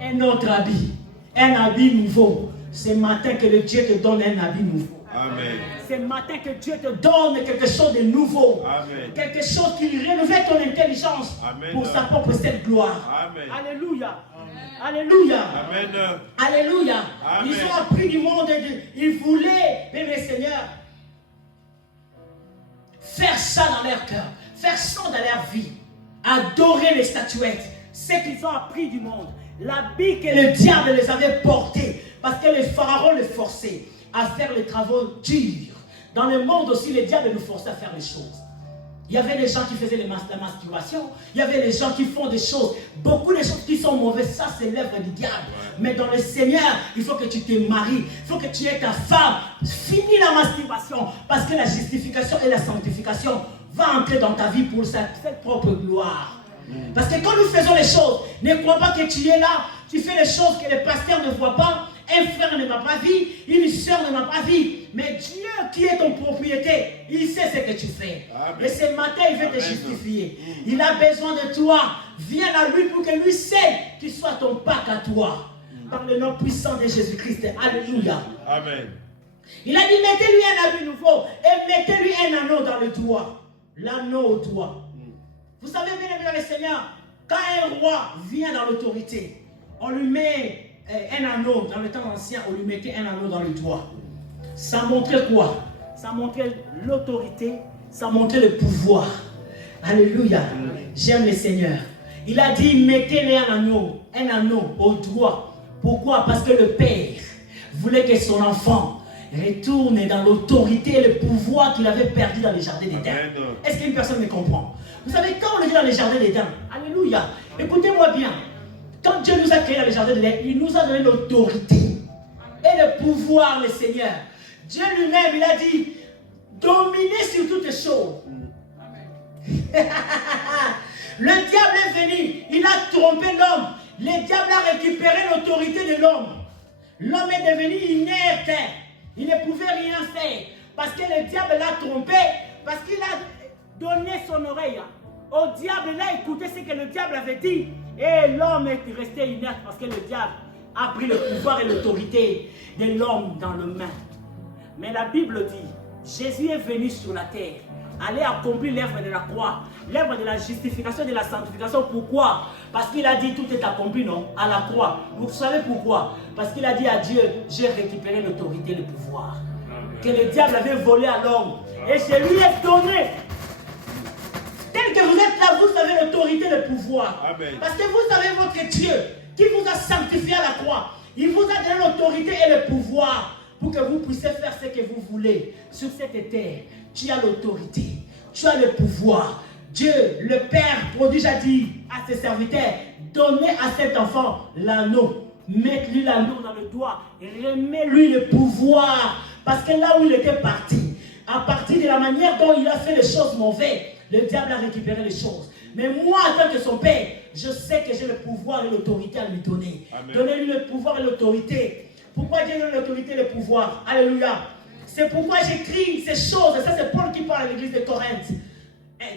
Un autre habit. Un habit nouveau. C'est matin que le Dieu te donne un habit nouveau. Amen. C'est matin que Dieu te donne quelque chose de nouveau. Amen. Quelque chose qui renouvelle ton intelligence. Amen. Pour sa propre cette gloire. Amen. Alléluia. Alléluia. Amen. Alléluia. Amen. Ils ont appris du monde et ils voulaient, même les seigneurs, faire ça dans leur cœur, faire ça dans leur vie, adorer les statuettes, ce qu'ils ont appris du monde, l'habit que le diable les avait porté, parce que les pharaons les forçaient à faire les travaux durs. Dans le monde aussi, le diable nous forçait à faire les choses. Il y avait des gens qui faisaient la masturbation. Il y avait des gens qui font des choses. Beaucoup de choses qui sont mauvaises. Ça, c'est l'œuvre du diable. Mais dans le Seigneur, il faut que tu te maries. Il faut que tu aies ta femme. Finis la masturbation. Parce que la justification et la sanctification vont entrer dans ta vie pour sa propre gloire. Parce que quand nous faisons les choses, ne crois pas que tu es là. Tu fais les choses que le pasteur ne voit pas. Un frère ne m'a pas vu, une soeur ne m'a pas vu. Mais Dieu qui est ton propriété, il sait ce que tu fais. Amen. Et ce matin, il veut te justifier. Il a besoin de toi. Viens à lui pour que lui sait qu'il soit ton Pâque à toi. Par le nom puissant de Jésus-Christ. Alléluia. Amen. Il a dit, mettez-lui un habit nouveau et mettez-lui un anneau dans le doigt. L'anneau au doigt. Vous savez, bien aimé dans le Seigneur, quand un roi vient dans l'autorité, on lui met un anneau. Dans le temps ancien, on lui mettait un anneau dans le doigt. Ça montrait quoi? Ça montrait l'autorité, ça montrait le pouvoir. Alléluia. J'aime le Seigneur. Il a dit, mettez-lui un anneau au doigt. Pourquoi? Parce que le Père voulait que son enfant retourne dans l'autorité et le pouvoir qu'il avait perdu dans les jardins d'Éden. Est-ce qu'une personne me comprend? Vous savez, quand on est dans les jardins d'Éden, alléluia, écoutez-moi bien. Quand Dieu nous a créé dans les jardins d'Éden, il nous a donné l'autorité et le pouvoir, le Seigneur. Dieu lui-même, il a dit, dominez sur toutes les choses. Le diable est venu, il a trompé l'homme. Le diable a récupéré l'autorité de l'homme. L'homme est devenu inerte. Il ne pouvait rien faire. Parce que le diable l'a trompé. Parce qu'il a donné son oreille au diable. Il a écouté ce que le diable avait dit. Et l'homme est resté inerte parce que le diable a pris le pouvoir et l'autorité de l'homme dans les mains. Mais la Bible dit, Jésus est venu sur la terre, aller accomplir l'œuvre de la croix, l'œuvre de la justification et de la sanctification. Pourquoi? Parce qu'il a dit tout est accompli, non? À la croix. Vous savez pourquoi? Parce qu'il a dit à Dieu, j'ai récupéré l'autorité et le pouvoir que le diable avait volé à l'homme. Et je lui ai donné. Tel que vous êtes là, vous avez l'autorité et le pouvoir. Amen. Parce que vous avez votre Dieu qui vous a sanctifié à la croix. Il vous a donné l'autorité et le pouvoir pour que vous puissiez faire ce que vous voulez sur cette terre. Tu as l'autorité, tu as le pouvoir. Dieu, le Père prodigue, a dit à ses serviteurs, donnez à cet enfant l'anneau. Mettez-lui l'anneau dans le doigt et remets-lui le pouvoir. Parce que là où il était parti, à partir de la manière dont il a fait les choses mauvaises, le diable a récupéré les choses. Mais moi, en tant que son père, je sais que j'ai le pouvoir et l'autorité à lui donner. Donnez-lui le pouvoir et l'autorité. Pourquoi Dieu donne l'autorité et le pouvoir? Alléluia. C'est pourquoi j'écris ces choses. Ça, c'est Paul qui parle à l'église de Corinthe.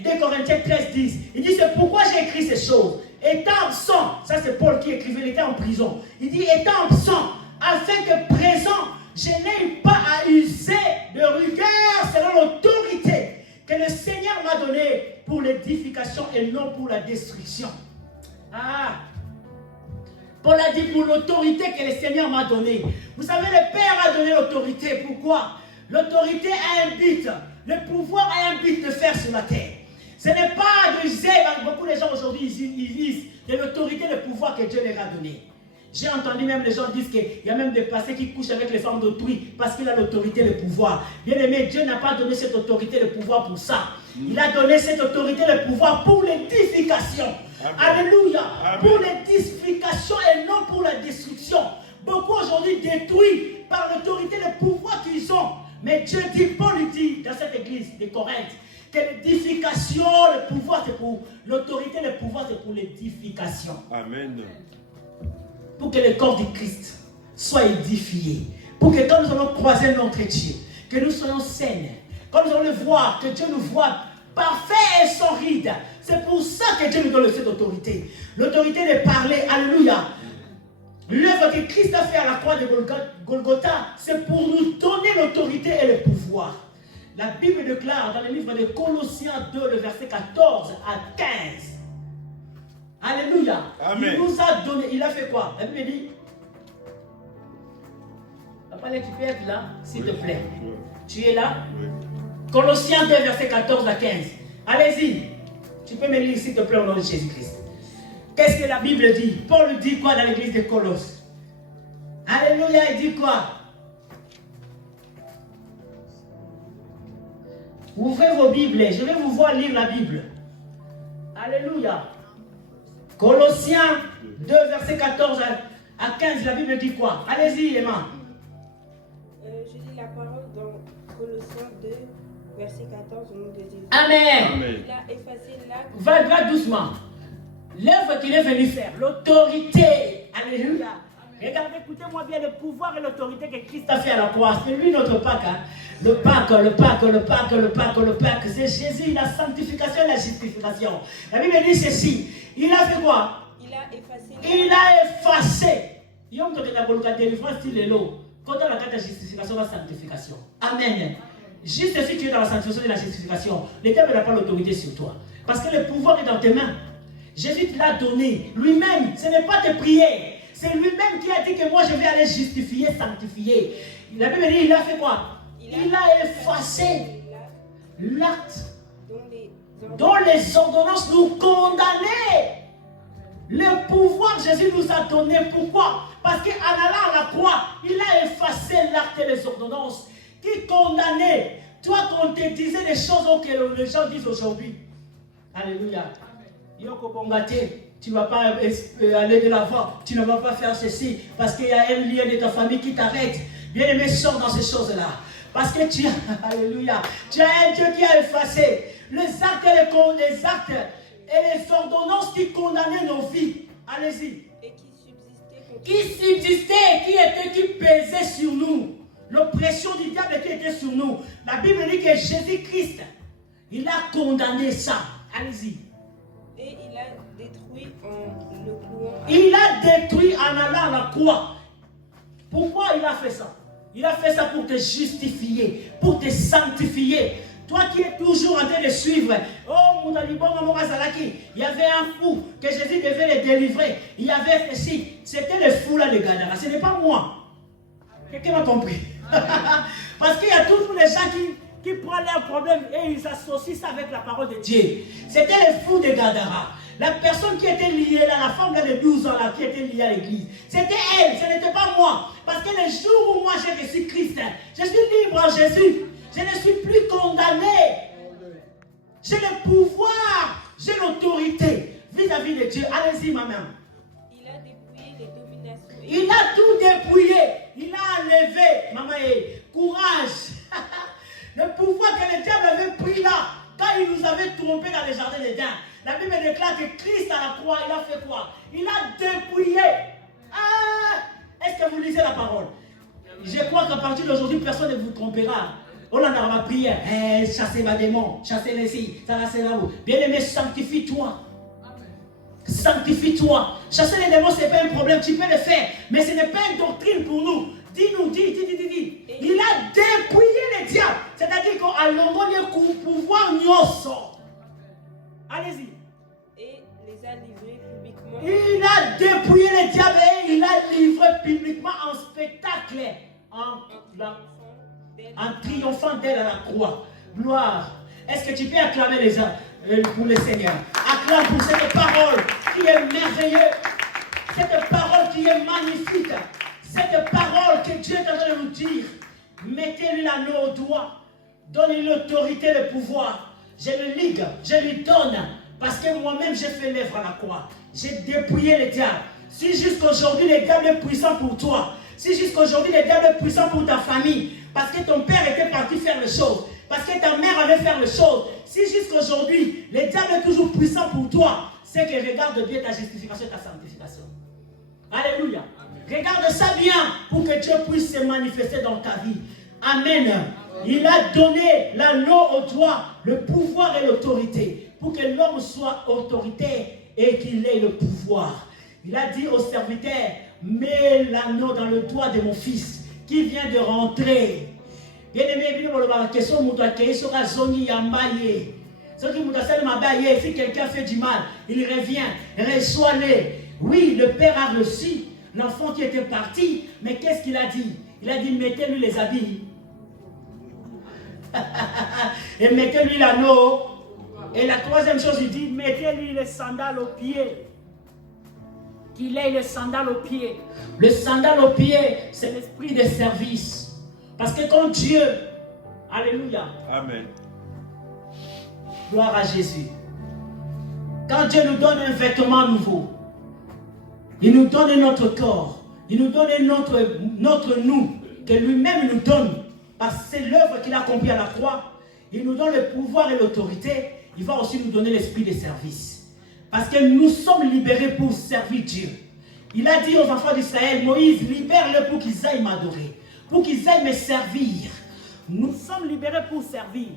2 Corinthiens 13, 10. Il dit, c'est pourquoi j'ai écrit ces choses. Étant absent, ça c'est Paul qui écrivait, il était en prison. Il dit, étant absent, afin que présent, je n'ai pas à user de rigueur selon l'autorité que le Seigneur m'a donnée pour l'édification et non pour la destruction. Ah! Paul a dit pour l'autorité que le Seigneur m'a donnée. Vous savez, le Père a donné l'autorité. Pourquoi? L'autorité a un but. Le pouvoir a un but de faire sur la terre. Ce n'est pas de user. Beaucoup de gens aujourd'hui, ils disent de l'autorité et le pouvoir que Dieu leur a donné. J'ai entendu même les gens dire qu'il y a même des passés qui couchent avec les femmes d'autrui parce qu'il a l'autorité et le pouvoir. Bien aimé, Dieu n'a pas donné cette autorité et le pouvoir pour ça. Il a donné cette autorité et le pouvoir pour l'édification. Alléluia. Amen. Pour l'édification et non pour la destruction. Beaucoup aujourd'hui détruits par l'autorité et le pouvoir qu'ils ont. Mais Dieu dit, Paul lui dit dans cette église de Corinthe, que l'édification, le pouvoir c'est pour l'autorité et le pouvoir c'est pour l'édification. Amen. Pour que le corps du Christ soit édifié. Pour que quand nous allons croiser notre Dieu, que nous soyons sains, quand nous allons le voir, que Dieu nous voit parfait et sans ride. C'est pour ça que Dieu nous donne cette autorité. L'autorité de parler, alléluia. L'œuvre que Christ a fait à la croix de Golgotha, c'est pour nous donner l'autorité et le pouvoir. La Bible déclare dans le livre de Colossiens 2, le verset 14 à 15. Alléluia. Amen. Il nous a donné, il a fait quoi? La Bible dit, papa, tu peux être là, s'il te plaît. Oui. Tu es là? Oui. Colossiens 2, verset 14 à 15. Allez-y. Tu peux me lire, s'il te plaît, au nom de Jésus-Christ. Qu'est-ce que la Bible dit? Paul dit quoi dans l'église de Colosse? Alléluia, il dit quoi? Ouvrez vos Bibles, je vais vous voir lire la Bible. Alléluia. Colossiens 2, verset 14 à 15, la Bible dit quoi? Allez-y, Emma. Je lis la parole dans Colossiens 2, verset 14, au nom de Jésus. Amen. Amen. Il a effacé l'acte. Va doucement. L'œuvre qu'il est venu faire, l'autorité. Alléluia. Regardez, écoutez-moi bien, le pouvoir et l'autorité que Christ a fait à la croix. C'est lui notre Pâques. Hein? Le Pâques. C'est Jésus, la sanctification et la justification. La Bible dit ceci. Il a fait quoi? Il a effacé. Il a effacé. Il y a un délivrance, il est là. Quand on a la carte de justification, la sanctification. Amen. Juste si tu es dans la sanctification et la justification, le diable n'a pas l'autorité sur toi. Parce que le pouvoir est dans tes mains. Jésus te l'a donné. Lui-même, ce n'est pas tes prières. C'est lui-même qui a dit que moi je vais aller justifier, sanctifier. La Bible dit, il a fait quoi? Il a effacé l'acte dont les ordonnances nous condamnaient. Le pouvoir, Jésus nous a donné. Pourquoi? Parce qu'en allant à la croix, il a effacé l'acte et les ordonnances qui condamnaient. Toi, quand on te disait des choses que les gens disent aujourd'hui. Alléluia. Tu ne vas pas aller de l'avant, tu ne vas pas faire ceci, parce qu'il y a un lien de ta famille qui t'arrête. Bien aimé, sors dans ces choses-là. Parce que tu as, alléluia, tu as un Dieu qui a effacé les actes et les ordonnances qui condamnaient nos vies. Allez-y. Et qui subsistaient, qui pesait sur nous. L'oppression du diable qui était sur nous. La Bible dit que Jésus-Christ, il a condamné ça. Allez-y. Et il a détruit en le clouant. Il a détruit en allant à la croix. Pourquoi il a fait ça? Il a fait ça pour te justifier, pour te sanctifier. Toi qui es toujours en train de suivre, oh Moudalibon Morazalaki, il y avait un fou que Jésus devait le délivrer. Il y avait ceci, c'était le fou là de Gadara, ce n'est pas moi. Quelqu'un m'a compris? Parce qu'il y a toujours les gens qui prennent leurs problèmes et ils associent ça avec la parole de Dieu. C'était le fou de Gadara. La personne qui était liée là, la femme là de 12 ans là, qui était liée à l'église, c'était elle, ce n'était pas moi. Parce que le jour où moi j'ai reçu Christ, je suis libre en Jésus. Je ne suis plus condamné. J'ai le pouvoir, j'ai l'autorité vis-à-vis de Dieu. Allez-y, ma mère. Il a dépouillé les dominations. Il a tout dépouillé. Il a enlevé, maman, courage. Le pouvoir que le diable avait pris là, quand il nous avait trompés dans le jardin d'Éden. La Bible déclare que Christ à la croix, il a fait quoi? Il a dépouillé. Ah, est-ce que vous lisez la parole? Je crois qu'à partir d'aujourd'hui, personne ne vous trompera. On en a prière. Chassez ma démon, chassez les filles, ça va c'est là vous. Bien-aimé, sanctifie-toi. Sanctifie-toi. Chasser les démons, ce n'est pas un problème, tu peux le faire. Mais ce n'est pas une doctrine pour nous. Dis-nous, dis. Il a dépouillé les diables. C'est-à-dire qu'à l'endroit du pouvoir sort. Allez-y. Et les a livrés publiquement. Il a dépouillé les diables et il a livré publiquement en spectacle. En triomphant d'elle à la croix. Gloire. Est-ce que tu peux acclamer les uns pour le Seigneur? Acclame pour cette parole qui est merveilleuse. Cette parole qui est magnifique. Cette parole que Dieu est en train de nous dire. Mettez-lui l'anneau au doigt. Donnez-lui l'autorité, le pouvoir. Je le ligue, je lui donne. Parce que moi-même j'ai fait l'œuvre à la croix. J'ai dépouillé le diable. Si jusqu'aujourd'hui le diable est puissant pour toi. Si jusqu'aujourd'hui le diable est puissant pour ta famille. Parce que ton père était parti faire les choses. Parce que ta mère allait faire les choses. Si jusqu'aujourd'hui, le diable est toujours puissant pour toi, c'est que regarde bien ta justification et ta sanctification. Alléluia. Regarde ça bien pour que Dieu puisse se manifester dans ta vie. Amen. Il a donné l'anneau au doigt, le pouvoir et l'autorité. Pour que l'homme soit autoritaire et qu'il ait le pouvoir. Il a dit au serviteur, mets l'anneau dans le doigt de mon fils qui vient de rentrer. Bien aimé, la question sera zoni yambaye. Si quelqu'un fait du mal, il revient, reçoit-les. Oui, le père a reçu l'enfant qui était parti, mais qu'est-ce qu'il a dit? Il a dit, mettez-lui les habits. Et mettez-lui l'anneau. Et la troisième chose, il dit, mettez-lui les sandales aux pieds. Qu'il ait le sandal aux pieds. Le sandal aux pieds, c'est l'esprit de service. Parce que quand Dieu, alléluia, Amen. gloire à Jésus. Quand Dieu nous donne un vêtement nouveau, il nous donne notre corps, il nous donne notre nous, que lui-même nous donne, parce que c'est l'œuvre qu'il a accomplie à la croix. Il nous donne le pouvoir et l'autorité, il va aussi nous donner l'esprit de service. Parce que nous sommes libérés pour servir Dieu. Il a dit aux enfants d'Israël, Moïse, libère-le pour qu'ils aillent m'adorer, pour qu'ils aillent me servir. Nous sommes libérés pour servir.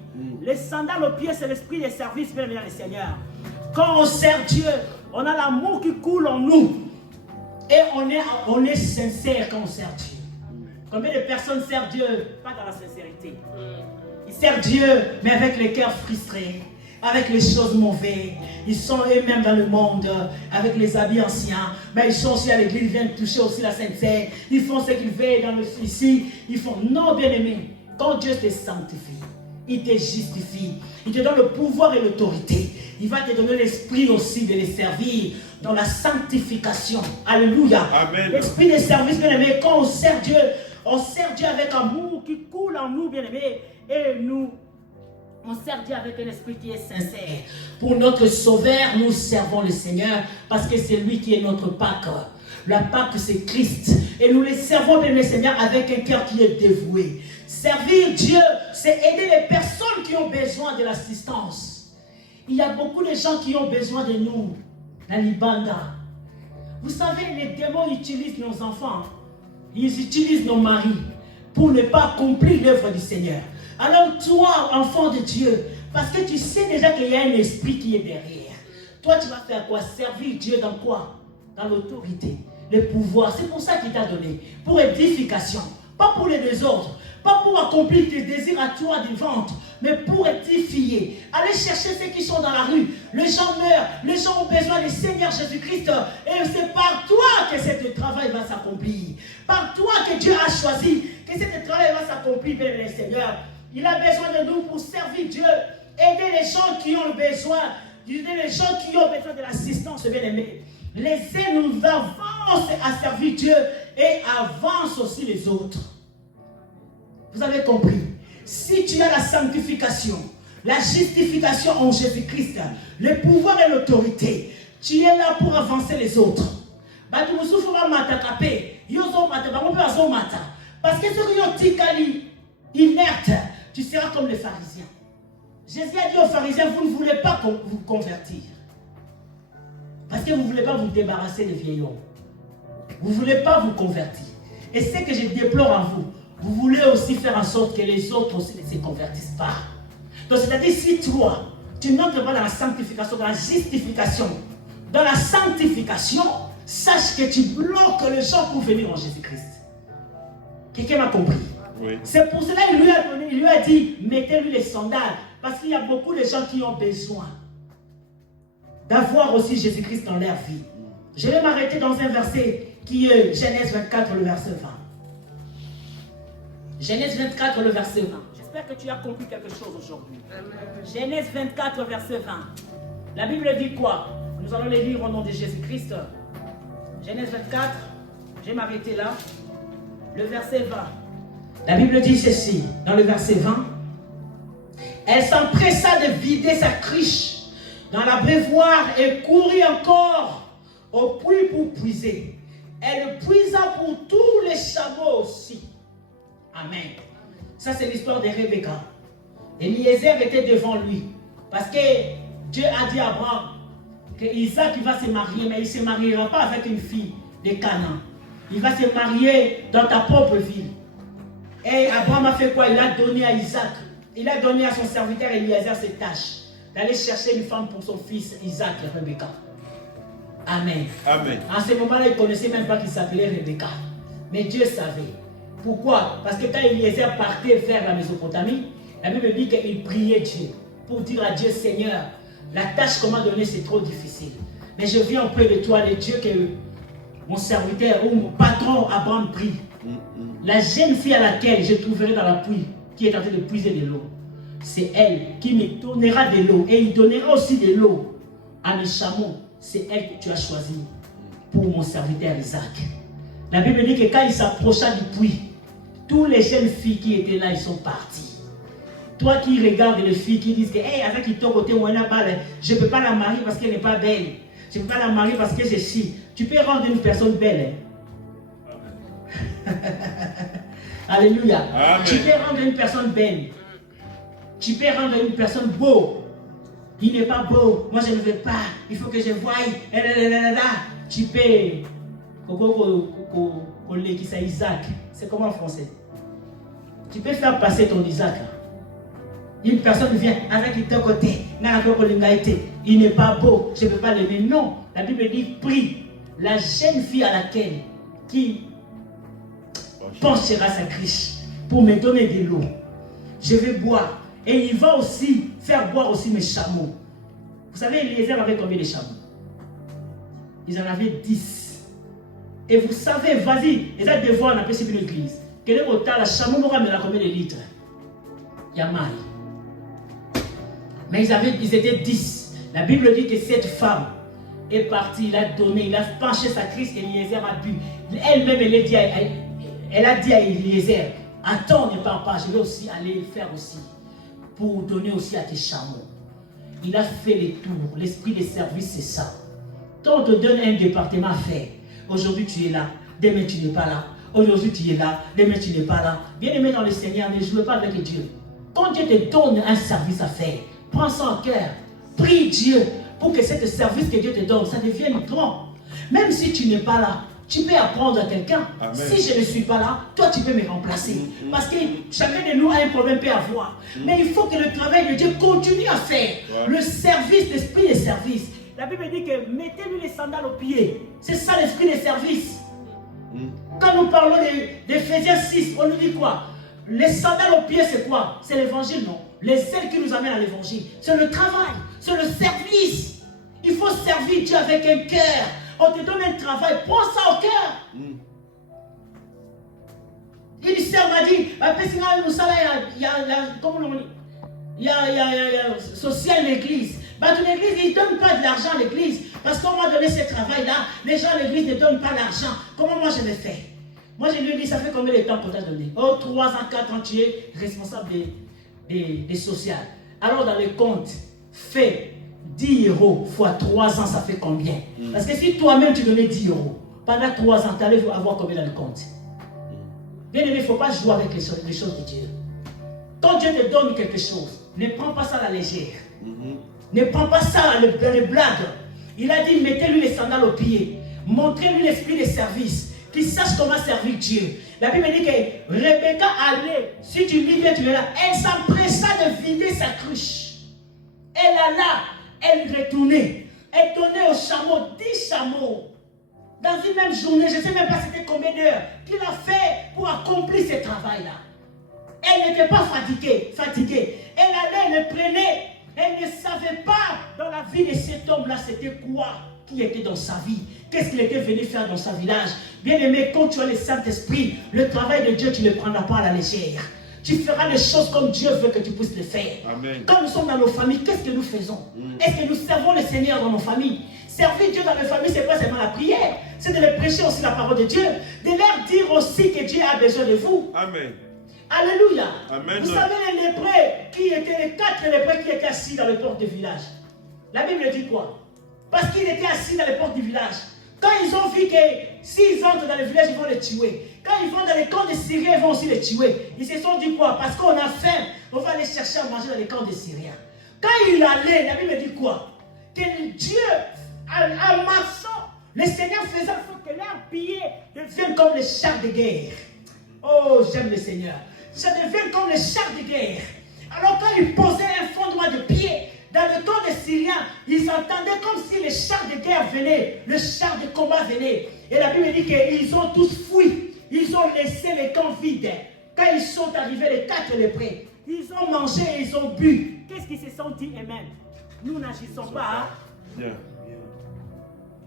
Les sandales aux pieds, c'est l'esprit de service, bien le Seigneur. Quand on sert Dieu, on a l'amour qui coule en nous. Et on est sincère quand on sert Dieu. Combien de personnes servent Dieu, pas dans la sincérité? Ils servent Dieu, mais avec les cœurs frustrés, avec les choses mauvaises. Ils sont eux-mêmes dans le monde, avec les habits anciens. Mais ils sont aussi à l'église, ils viennent toucher aussi la sainteté. Ils font ce qu'ils veulent dans le ici. Ils font, non, bien-aimé, quand Dieu te sanctifie, il te justifie, il te donne le pouvoir et l'autorité. Il va te donner l'esprit aussi de les servir dans la sanctification. Alléluia. Amen. L'esprit de service, bien-aimé, quand on sert Dieu avec amour qui coule en nous, bien-aimé. Et nous, on sert Dieu avec un esprit qui est sincère. Pour notre sauveur, nous servons le Seigneur parce que c'est lui qui est notre Pâque. La Pâque, c'est Christ. Et nous les servons, bien, le Seigneur, avec un cœur qui est dévoué. Servir Dieu, c'est aider les personnes qui ont besoin de l'assistance. Il y a beaucoup de gens qui ont besoin de nous. La Libanda. Vous savez, les démons utilisent nos enfants. Ils utilisent nos maris pour ne pas accomplir l'œuvre du Seigneur. Alors toi, enfant de Dieu, parce que tu sais déjà qu'il y a un esprit qui est derrière. Toi, tu vas faire quoi? Servir Dieu dans quoi? Dans l'autorité, le pouvoir. C'est pour ça qu'il t'a donné. Pour édification, pas pour les désordres, pas pour accomplir tes désirs à toi du ventre, mais pour édifier. Allez chercher ceux qui sont dans la rue. Les gens meurent, les gens ont besoin du Seigneur Jésus-Christ. Et c'est par toi que ce travail va s'accomplir. Par toi que Dieu a choisi que ce travail va s'accomplir, bien le Seigneur. Il a besoin de nous pour servir Dieu, aider les gens qui ont besoin, aider les gens qui ont besoin de l'assistance, bien aimé. Laissez-nous avancer à servir Dieu et avance aussi les autres. Vous avez compris? Si tu as la sanctification, la justification en Jésus-Christ, le pouvoir et l'autorité, tu es là pour avancer les autres. Parce que ceux qui sont inertes, tu seras comme les pharisiens. Jésus a dit aux pharisiens, vous ne voulez pas vous convertir. Parce que vous ne voulez pas vous débarrasser des vieils hommes. Vous ne voulez pas vous convertir. Et ce que je déplore en vous, vous voulez aussi faire en sorte que les autres aussi ne se convertissent pas. Donc c'est-à-dire si toi, tu n'entres pas dans la sanctification, dans la justification, dans la sanctification, sache que tu bloques les gens pour venir en Jésus-Christ. Quelqu'un m'a compris? Oui. C'est pour cela qu'il lui a dit, mettez-lui les sandales. Parce qu'il y a beaucoup de gens qui ont besoin d'avoir aussi Jésus-Christ dans leur vie. Je vais m'arrêter dans un verset qui est Genèse 24, le verset 20. Genèse 24, le verset 20. J'espère que tu as compris quelque chose aujourd'hui. Genèse 24, verset 20. La Bible dit quoi? Nous allons les lire au nom de Jésus-Christ. Genèse 24, je vais m'arrêter là. Le verset 20. La Bible dit ceci, dans le verset 20. Elle s'empressa de vider sa cruche dans l'abreuvoir et courut encore au puits pour puiser. Elle puisa pour tous les chameaux aussi. Amen. Ça, c'est l'histoire de Rebecca. Eliezer était devant lui. Parce que Dieu a dit à Abraham que Isaac va se marier, mais il ne se mariera pas avec une fille de Canaan. Il va se marier dans ta propre ville. Et Abraham a fait quoi? Il a donné à Isaac. Il a donné à son serviteur Eliezer cette tâche d'aller chercher une femme pour son fils Isaac et Rebecca. Amen. Amen. En ce moment-là, il ne connaissait même pas qu'il s'appelait Rebecca. Mais Dieu savait. Pourquoi? Parce que quand Eliezer partait vers la Mésopotamie, la Bible dit qu'il priait Dieu pour dire à Dieu, Seigneur, la tâche qu'on m'a donnée, c'est trop difficile. Mais je viens auprès de toi, le Dieu que mon serviteur ou mon patron Abraham prie. La jeune fille à laquelle je trouverai dans la pluie, qui est en train de puiser de l'eau, c'est elle qui me donnera de l'eau. Et il donnera aussi de l'eau à mes chameaux. C'est elle que tu as choisie pour mon serviteur Isaac. La Bible dit que quand il s'approcha du puits, toutes les jeunes filles qui étaient là, ils sont parties. Toi qui regardes les filles qui disent que hey, avec ton côté, je ne peux pas la marier parce qu'elle n'est pas belle. Je ne peux pas la marier parce que je suis. Tu peux rendre une personne belle. Hein? Alléluia. Amen. Tu peux rendre une personne belle. Tu peux rendre une personne beau. Il n'est pas beau. Moi, je ne veux pas. Il faut que je voie. Tu peux. Isaac. C'est comment en français? Tu peux faire passer ton Isaac. Une personne vient avec ton côté. Il n'est pas beau. Je ne peux pas l'aimer. Non. La Bible dit prie la jeune fille à laquelle qui penchera sa cruche pour me donner de l'eau. Je vais boire. Et il va aussi faire boire aussi mes chameaux. Vous savez, Eliezer avait combien de chameaux? Ils en avaient 10. Et vous savez, vas-y, ils ont devoir on appelle ça une église. Quel est votre chameau m'aura mis combien de litres? Il y a mal. Mais ils étaient 10. La Bible dit que cette femme est partie, il a donné, il a penché sa crise et Eliezer a bu. Elle-même, elle a dit à Eliezer, attends, ne pars pas, je vais aussi aller faire aussi. Pour donner aussi à tes chameaux. Il a fait les tours. L'esprit de service, c'est ça. Quand on te donne un département à faire, aujourd'hui tu es là, demain tu n'es pas là. Aujourd'hui tu es là, demain tu n'es pas là. Bien-aimé dans le Seigneur, ne jouez pas avec Dieu. Quand Dieu te donne un service à faire, prends ça en cœur. Prie Dieu pour que ce service que Dieu te donne, ça devienne grand. Même si tu n'es pas là, tu peux apprendre à quelqu'un. Si je ne suis pas là, toi tu peux me remplacer. Parce que chacun de nous a un problème peut avoir. Mais il faut que le travail de Dieu continue à faire. Le service, l'esprit de service. La Bible dit que mettez-lui les sandales aux pieds. C'est ça l'esprit de service. Quand nous parlons d'Éphésiens 6, on nous dit quoi? Les sandales aux pieds, c'est quoi? C'est l'évangile, non? Les ailes qui nous amènent à l'évangile. C'est le travail, c'est le service. Il faut servir Dieu avec un cœur. On te donne un travail, prends ça au cœur. Il sert m'a dit, il y a social l'église. L'église, ils ne donnent pas de l'argent à l'église. Parce qu'on m'a donné ce travail-là, les gens à l'église ne donnent pas l'argent. Comment moi je vais faire? Moi je lui ai dit, ça fait combien de temps qu'on t'a donné? Oh, 3 ans, 4 ans, tu es responsable des sociales. Alors dans le compte, fais 10 € fois 3 ans, ça fait combien? Parce que si toi-même tu donnais 10 €, pendant 3 ans, tu allais avoir combien dans le compte? Bien aimé, il ne faut pas jouer avec les choses de Dieu. Quand Dieu te donne quelque chose, ne prends pas ça à la légère. Ne prends pas ça dans les blagues. Il a dit, mettez-lui les sandales aux pieds. Montrez-lui l'esprit de service. Qu'il sache comment servir Dieu. La Bible dit que Rebecca allait, si tu lis bien, tu verras, elle s'empressa de vider sa cruche. Elle alla, elle retournait. Elle donnait aux chameaux 10 chameaux. Dans une même journée, je ne sais même pas c'était combien d'heures qu'il a fait pour accomplir ce travail-là. Elle n'était pas fatiguée. Elle allait, elle le prenait. Elle ne savait pas dans la vie de cet homme-là, c'était quoi qui était dans sa vie. Qu'est-ce qu'il était venu faire dans sa village. Bien aimé, quand tu as le Saint-Esprit, le travail de Dieu, tu ne le prendras pas à la légère. Tu feras les choses comme Dieu veut que tu puisses les faire. Amen. Quand nous sommes dans nos familles, qu'est-ce que nous faisons? Est-ce que nous servons le Seigneur dans nos familles? Servir Dieu dans les familles, ce n'est pas seulement la prière. C'est de les prêcher aussi la parole de Dieu. De leur dire aussi que Dieu a besoin de vous. Amen. Alléluia. Amen. Vous savez les lépreux qui étaient les 4 lépreux qui étaient assis dans les portes du village. La Bible dit quoi? Parce qu'ils étaient assis dans les portes du village. Quand ils ont vu que s'ils entrent dans le village, ils vont les tuer. Quand ils vont dans les camps de Syriens, ils vont aussi les tuer. Ils se sont dit quoi? Parce qu'on a faim, on va aller chercher à manger dans les camps de Syriens. Quand il allait, la Bible dit quoi? Que Dieu, en marchant, le Seigneur faisait en sorte que leurs pieds deviennent comme les chars de guerre. Oh, j'aime le Seigneur. Ça devient comme les chars de guerre. Alors quand ils posaient un fondement de pied dans le camp des Syriens, ils entendaient comme si les chars de guerre venaient, le char de combat venait. Et la Bible dit qu'ils ont tous fui. Ils ont laissé les camps vides. Quand ils sont arrivés, les 4 lépreux, ils ont mangé et ils ont bu. Qu'est-ce qu'ils se sont dit eux-mêmes? Nous n'agissons pas. Bien.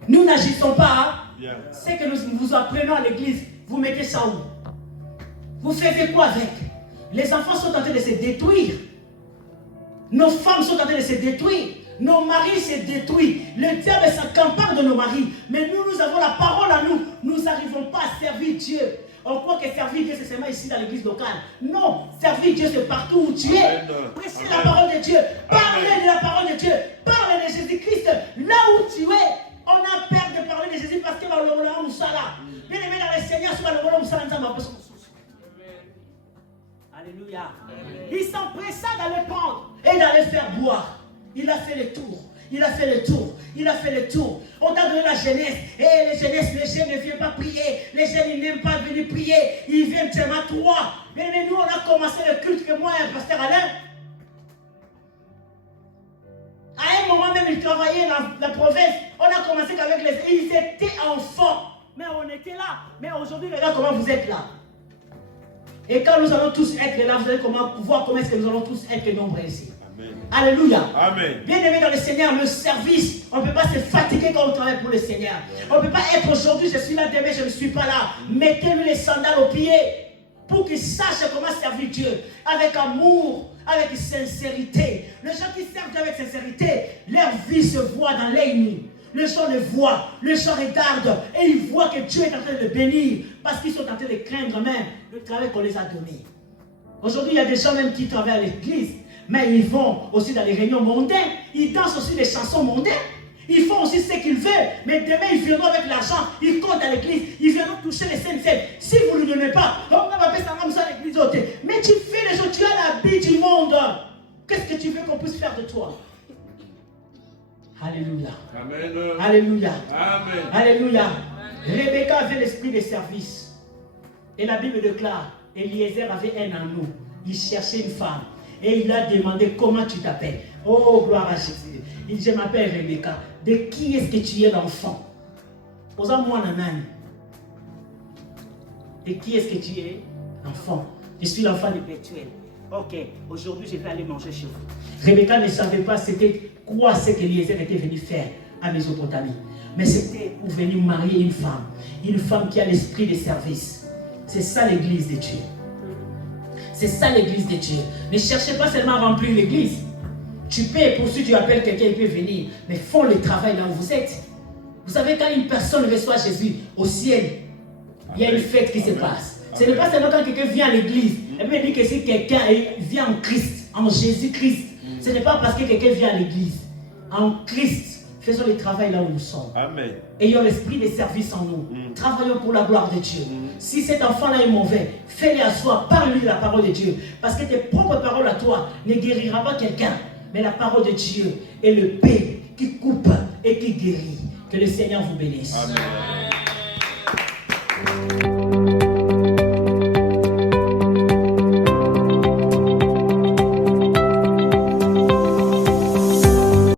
Nous n'agissons pas. Bien. C'est que nous vous apprenons à l'église. Vous mettez ça où? Vous faites quoi avec? Les enfants sont en train de se détruire. Nos femmes sont en train de se détruire. Nos maris se détruisent. Le diable s'accapare de nos maris. Mais nous avons la parole à nous. Nous n'arrivons pas à servir Dieu. On croit que servir Dieu, c'est seulement ici dans l'église locale. Non, servir Dieu, c'est partout où tu es. Prêchez la parole de Dieu. Parlez de la parole de Dieu. Parlez de Jésus-Christ. Là où tu es, on a peur de parler de Jésus parce que bien aimé dans le Seigneur, alléluia. Il s'empressa d'aller prendre et d'aller faire boire. Il a fait le tour. Il a fait le tour. Il a fait le tour. On t'a donné la jeunesse. Et les jeunesses, les jeunes ne viennent pas prier. Les jeunes, ils n'aiment pas venir prier. Ils viennent seulement 3. Mais nous, on a commencé le culte que moi et le pasteur Alain. À un moment même, ils travaillaient dans la province. On a commencé qu'avec les... Ils étaient enfants. Mais on était là. Mais aujourd'hui, regarde comment vous êtes là. Et quand nous allons tous être là, vous allez voir comment est-ce que nous allons tous être nombreux ici. Amen. Alléluia. Amen. Bien aimé dans le Seigneur, le service, on ne peut pas se fatiguer quand on travaille pour le Seigneur. On ne peut pas être aujourd'hui, je suis là, demain, je ne suis pas là. Mettez-lui les sandales aux pieds pour qu'il sache comment servir Dieu. Avec amour, avec sincérité. Les gens qui servent avec sincérité, leur vie se voit dans l'ennemi. Les gens le voient, les gens regardent et ils voient que Dieu est en train de le bénir parce qu'ils sont en train de craindre même le travail qu'on les a donné. Aujourd'hui, il y a des gens même qui travaillent à l'église, mais ils vont aussi dans les réunions mondaines, ils dansent aussi des chansons mondaines, ils font aussi ce qu'ils veulent, mais demain ils viendront avec l'argent, ils comptent à l'église, ils viendront toucher les saintes. Si vous ne lui donnez pas, on va appeler ça comme ça à l'église. Mais tu fais les choses, tu as la vie du monde. Qu'est-ce que tu veux qu'on puisse faire de toi? Alléluia. Amen. Alléluia. Amen. Alléluia. Rebecca avait l'esprit de service. Et la Bible déclare, Eliezer avait un anneau. Il cherchait une femme. Et il a demandé comment tu t'appelles. Oh, gloire à Jésus. Il dit, je m'appelle Rebecca. De qui est-ce que tu es l'enfant? Posa moi nanani. De qui est-ce que tu es? L'enfant. Je suis l'enfant de Bethuel. Ok, aujourd'hui je vais aller manger chez vous. Rebecca ne savait pas c'était quoi ce qu'Eliezer était venu faire à Mésopotamie. Mais c'était pour venir marier une femme qui a l'esprit de service. C'est ça l'église de Dieu. C'est ça l'église de Dieu. Ne cherchez pas seulement à remplir l'église. Tu peux, pour si tu appelles quelqu'un, il peut venir. Mais font le travail là où vous êtes. Vous savez, quand une personne reçoit Jésus au ciel, il y a une fête qui se passe. Ce n'est pas seulement quand quelqu'un vient à l'église. Et puis il dit que si quelqu'un vient en Christ, en Jésus-Christ, ce n'est pas parce que quelqu'un vient à l'église. En Christ, faisons le travail là où nous sommes. Amen. Ayons l'esprit de service en nous. Travaillons pour la gloire de Dieu. Si cet enfant-là est mauvais, fais-le asseoir, parle-lui de la parole de Dieu. Parce que tes propres paroles à toi ne guérira pas quelqu'un. Mais la parole de Dieu est le paix qui coupe et qui guérit. Que le Seigneur vous bénisse. Amen.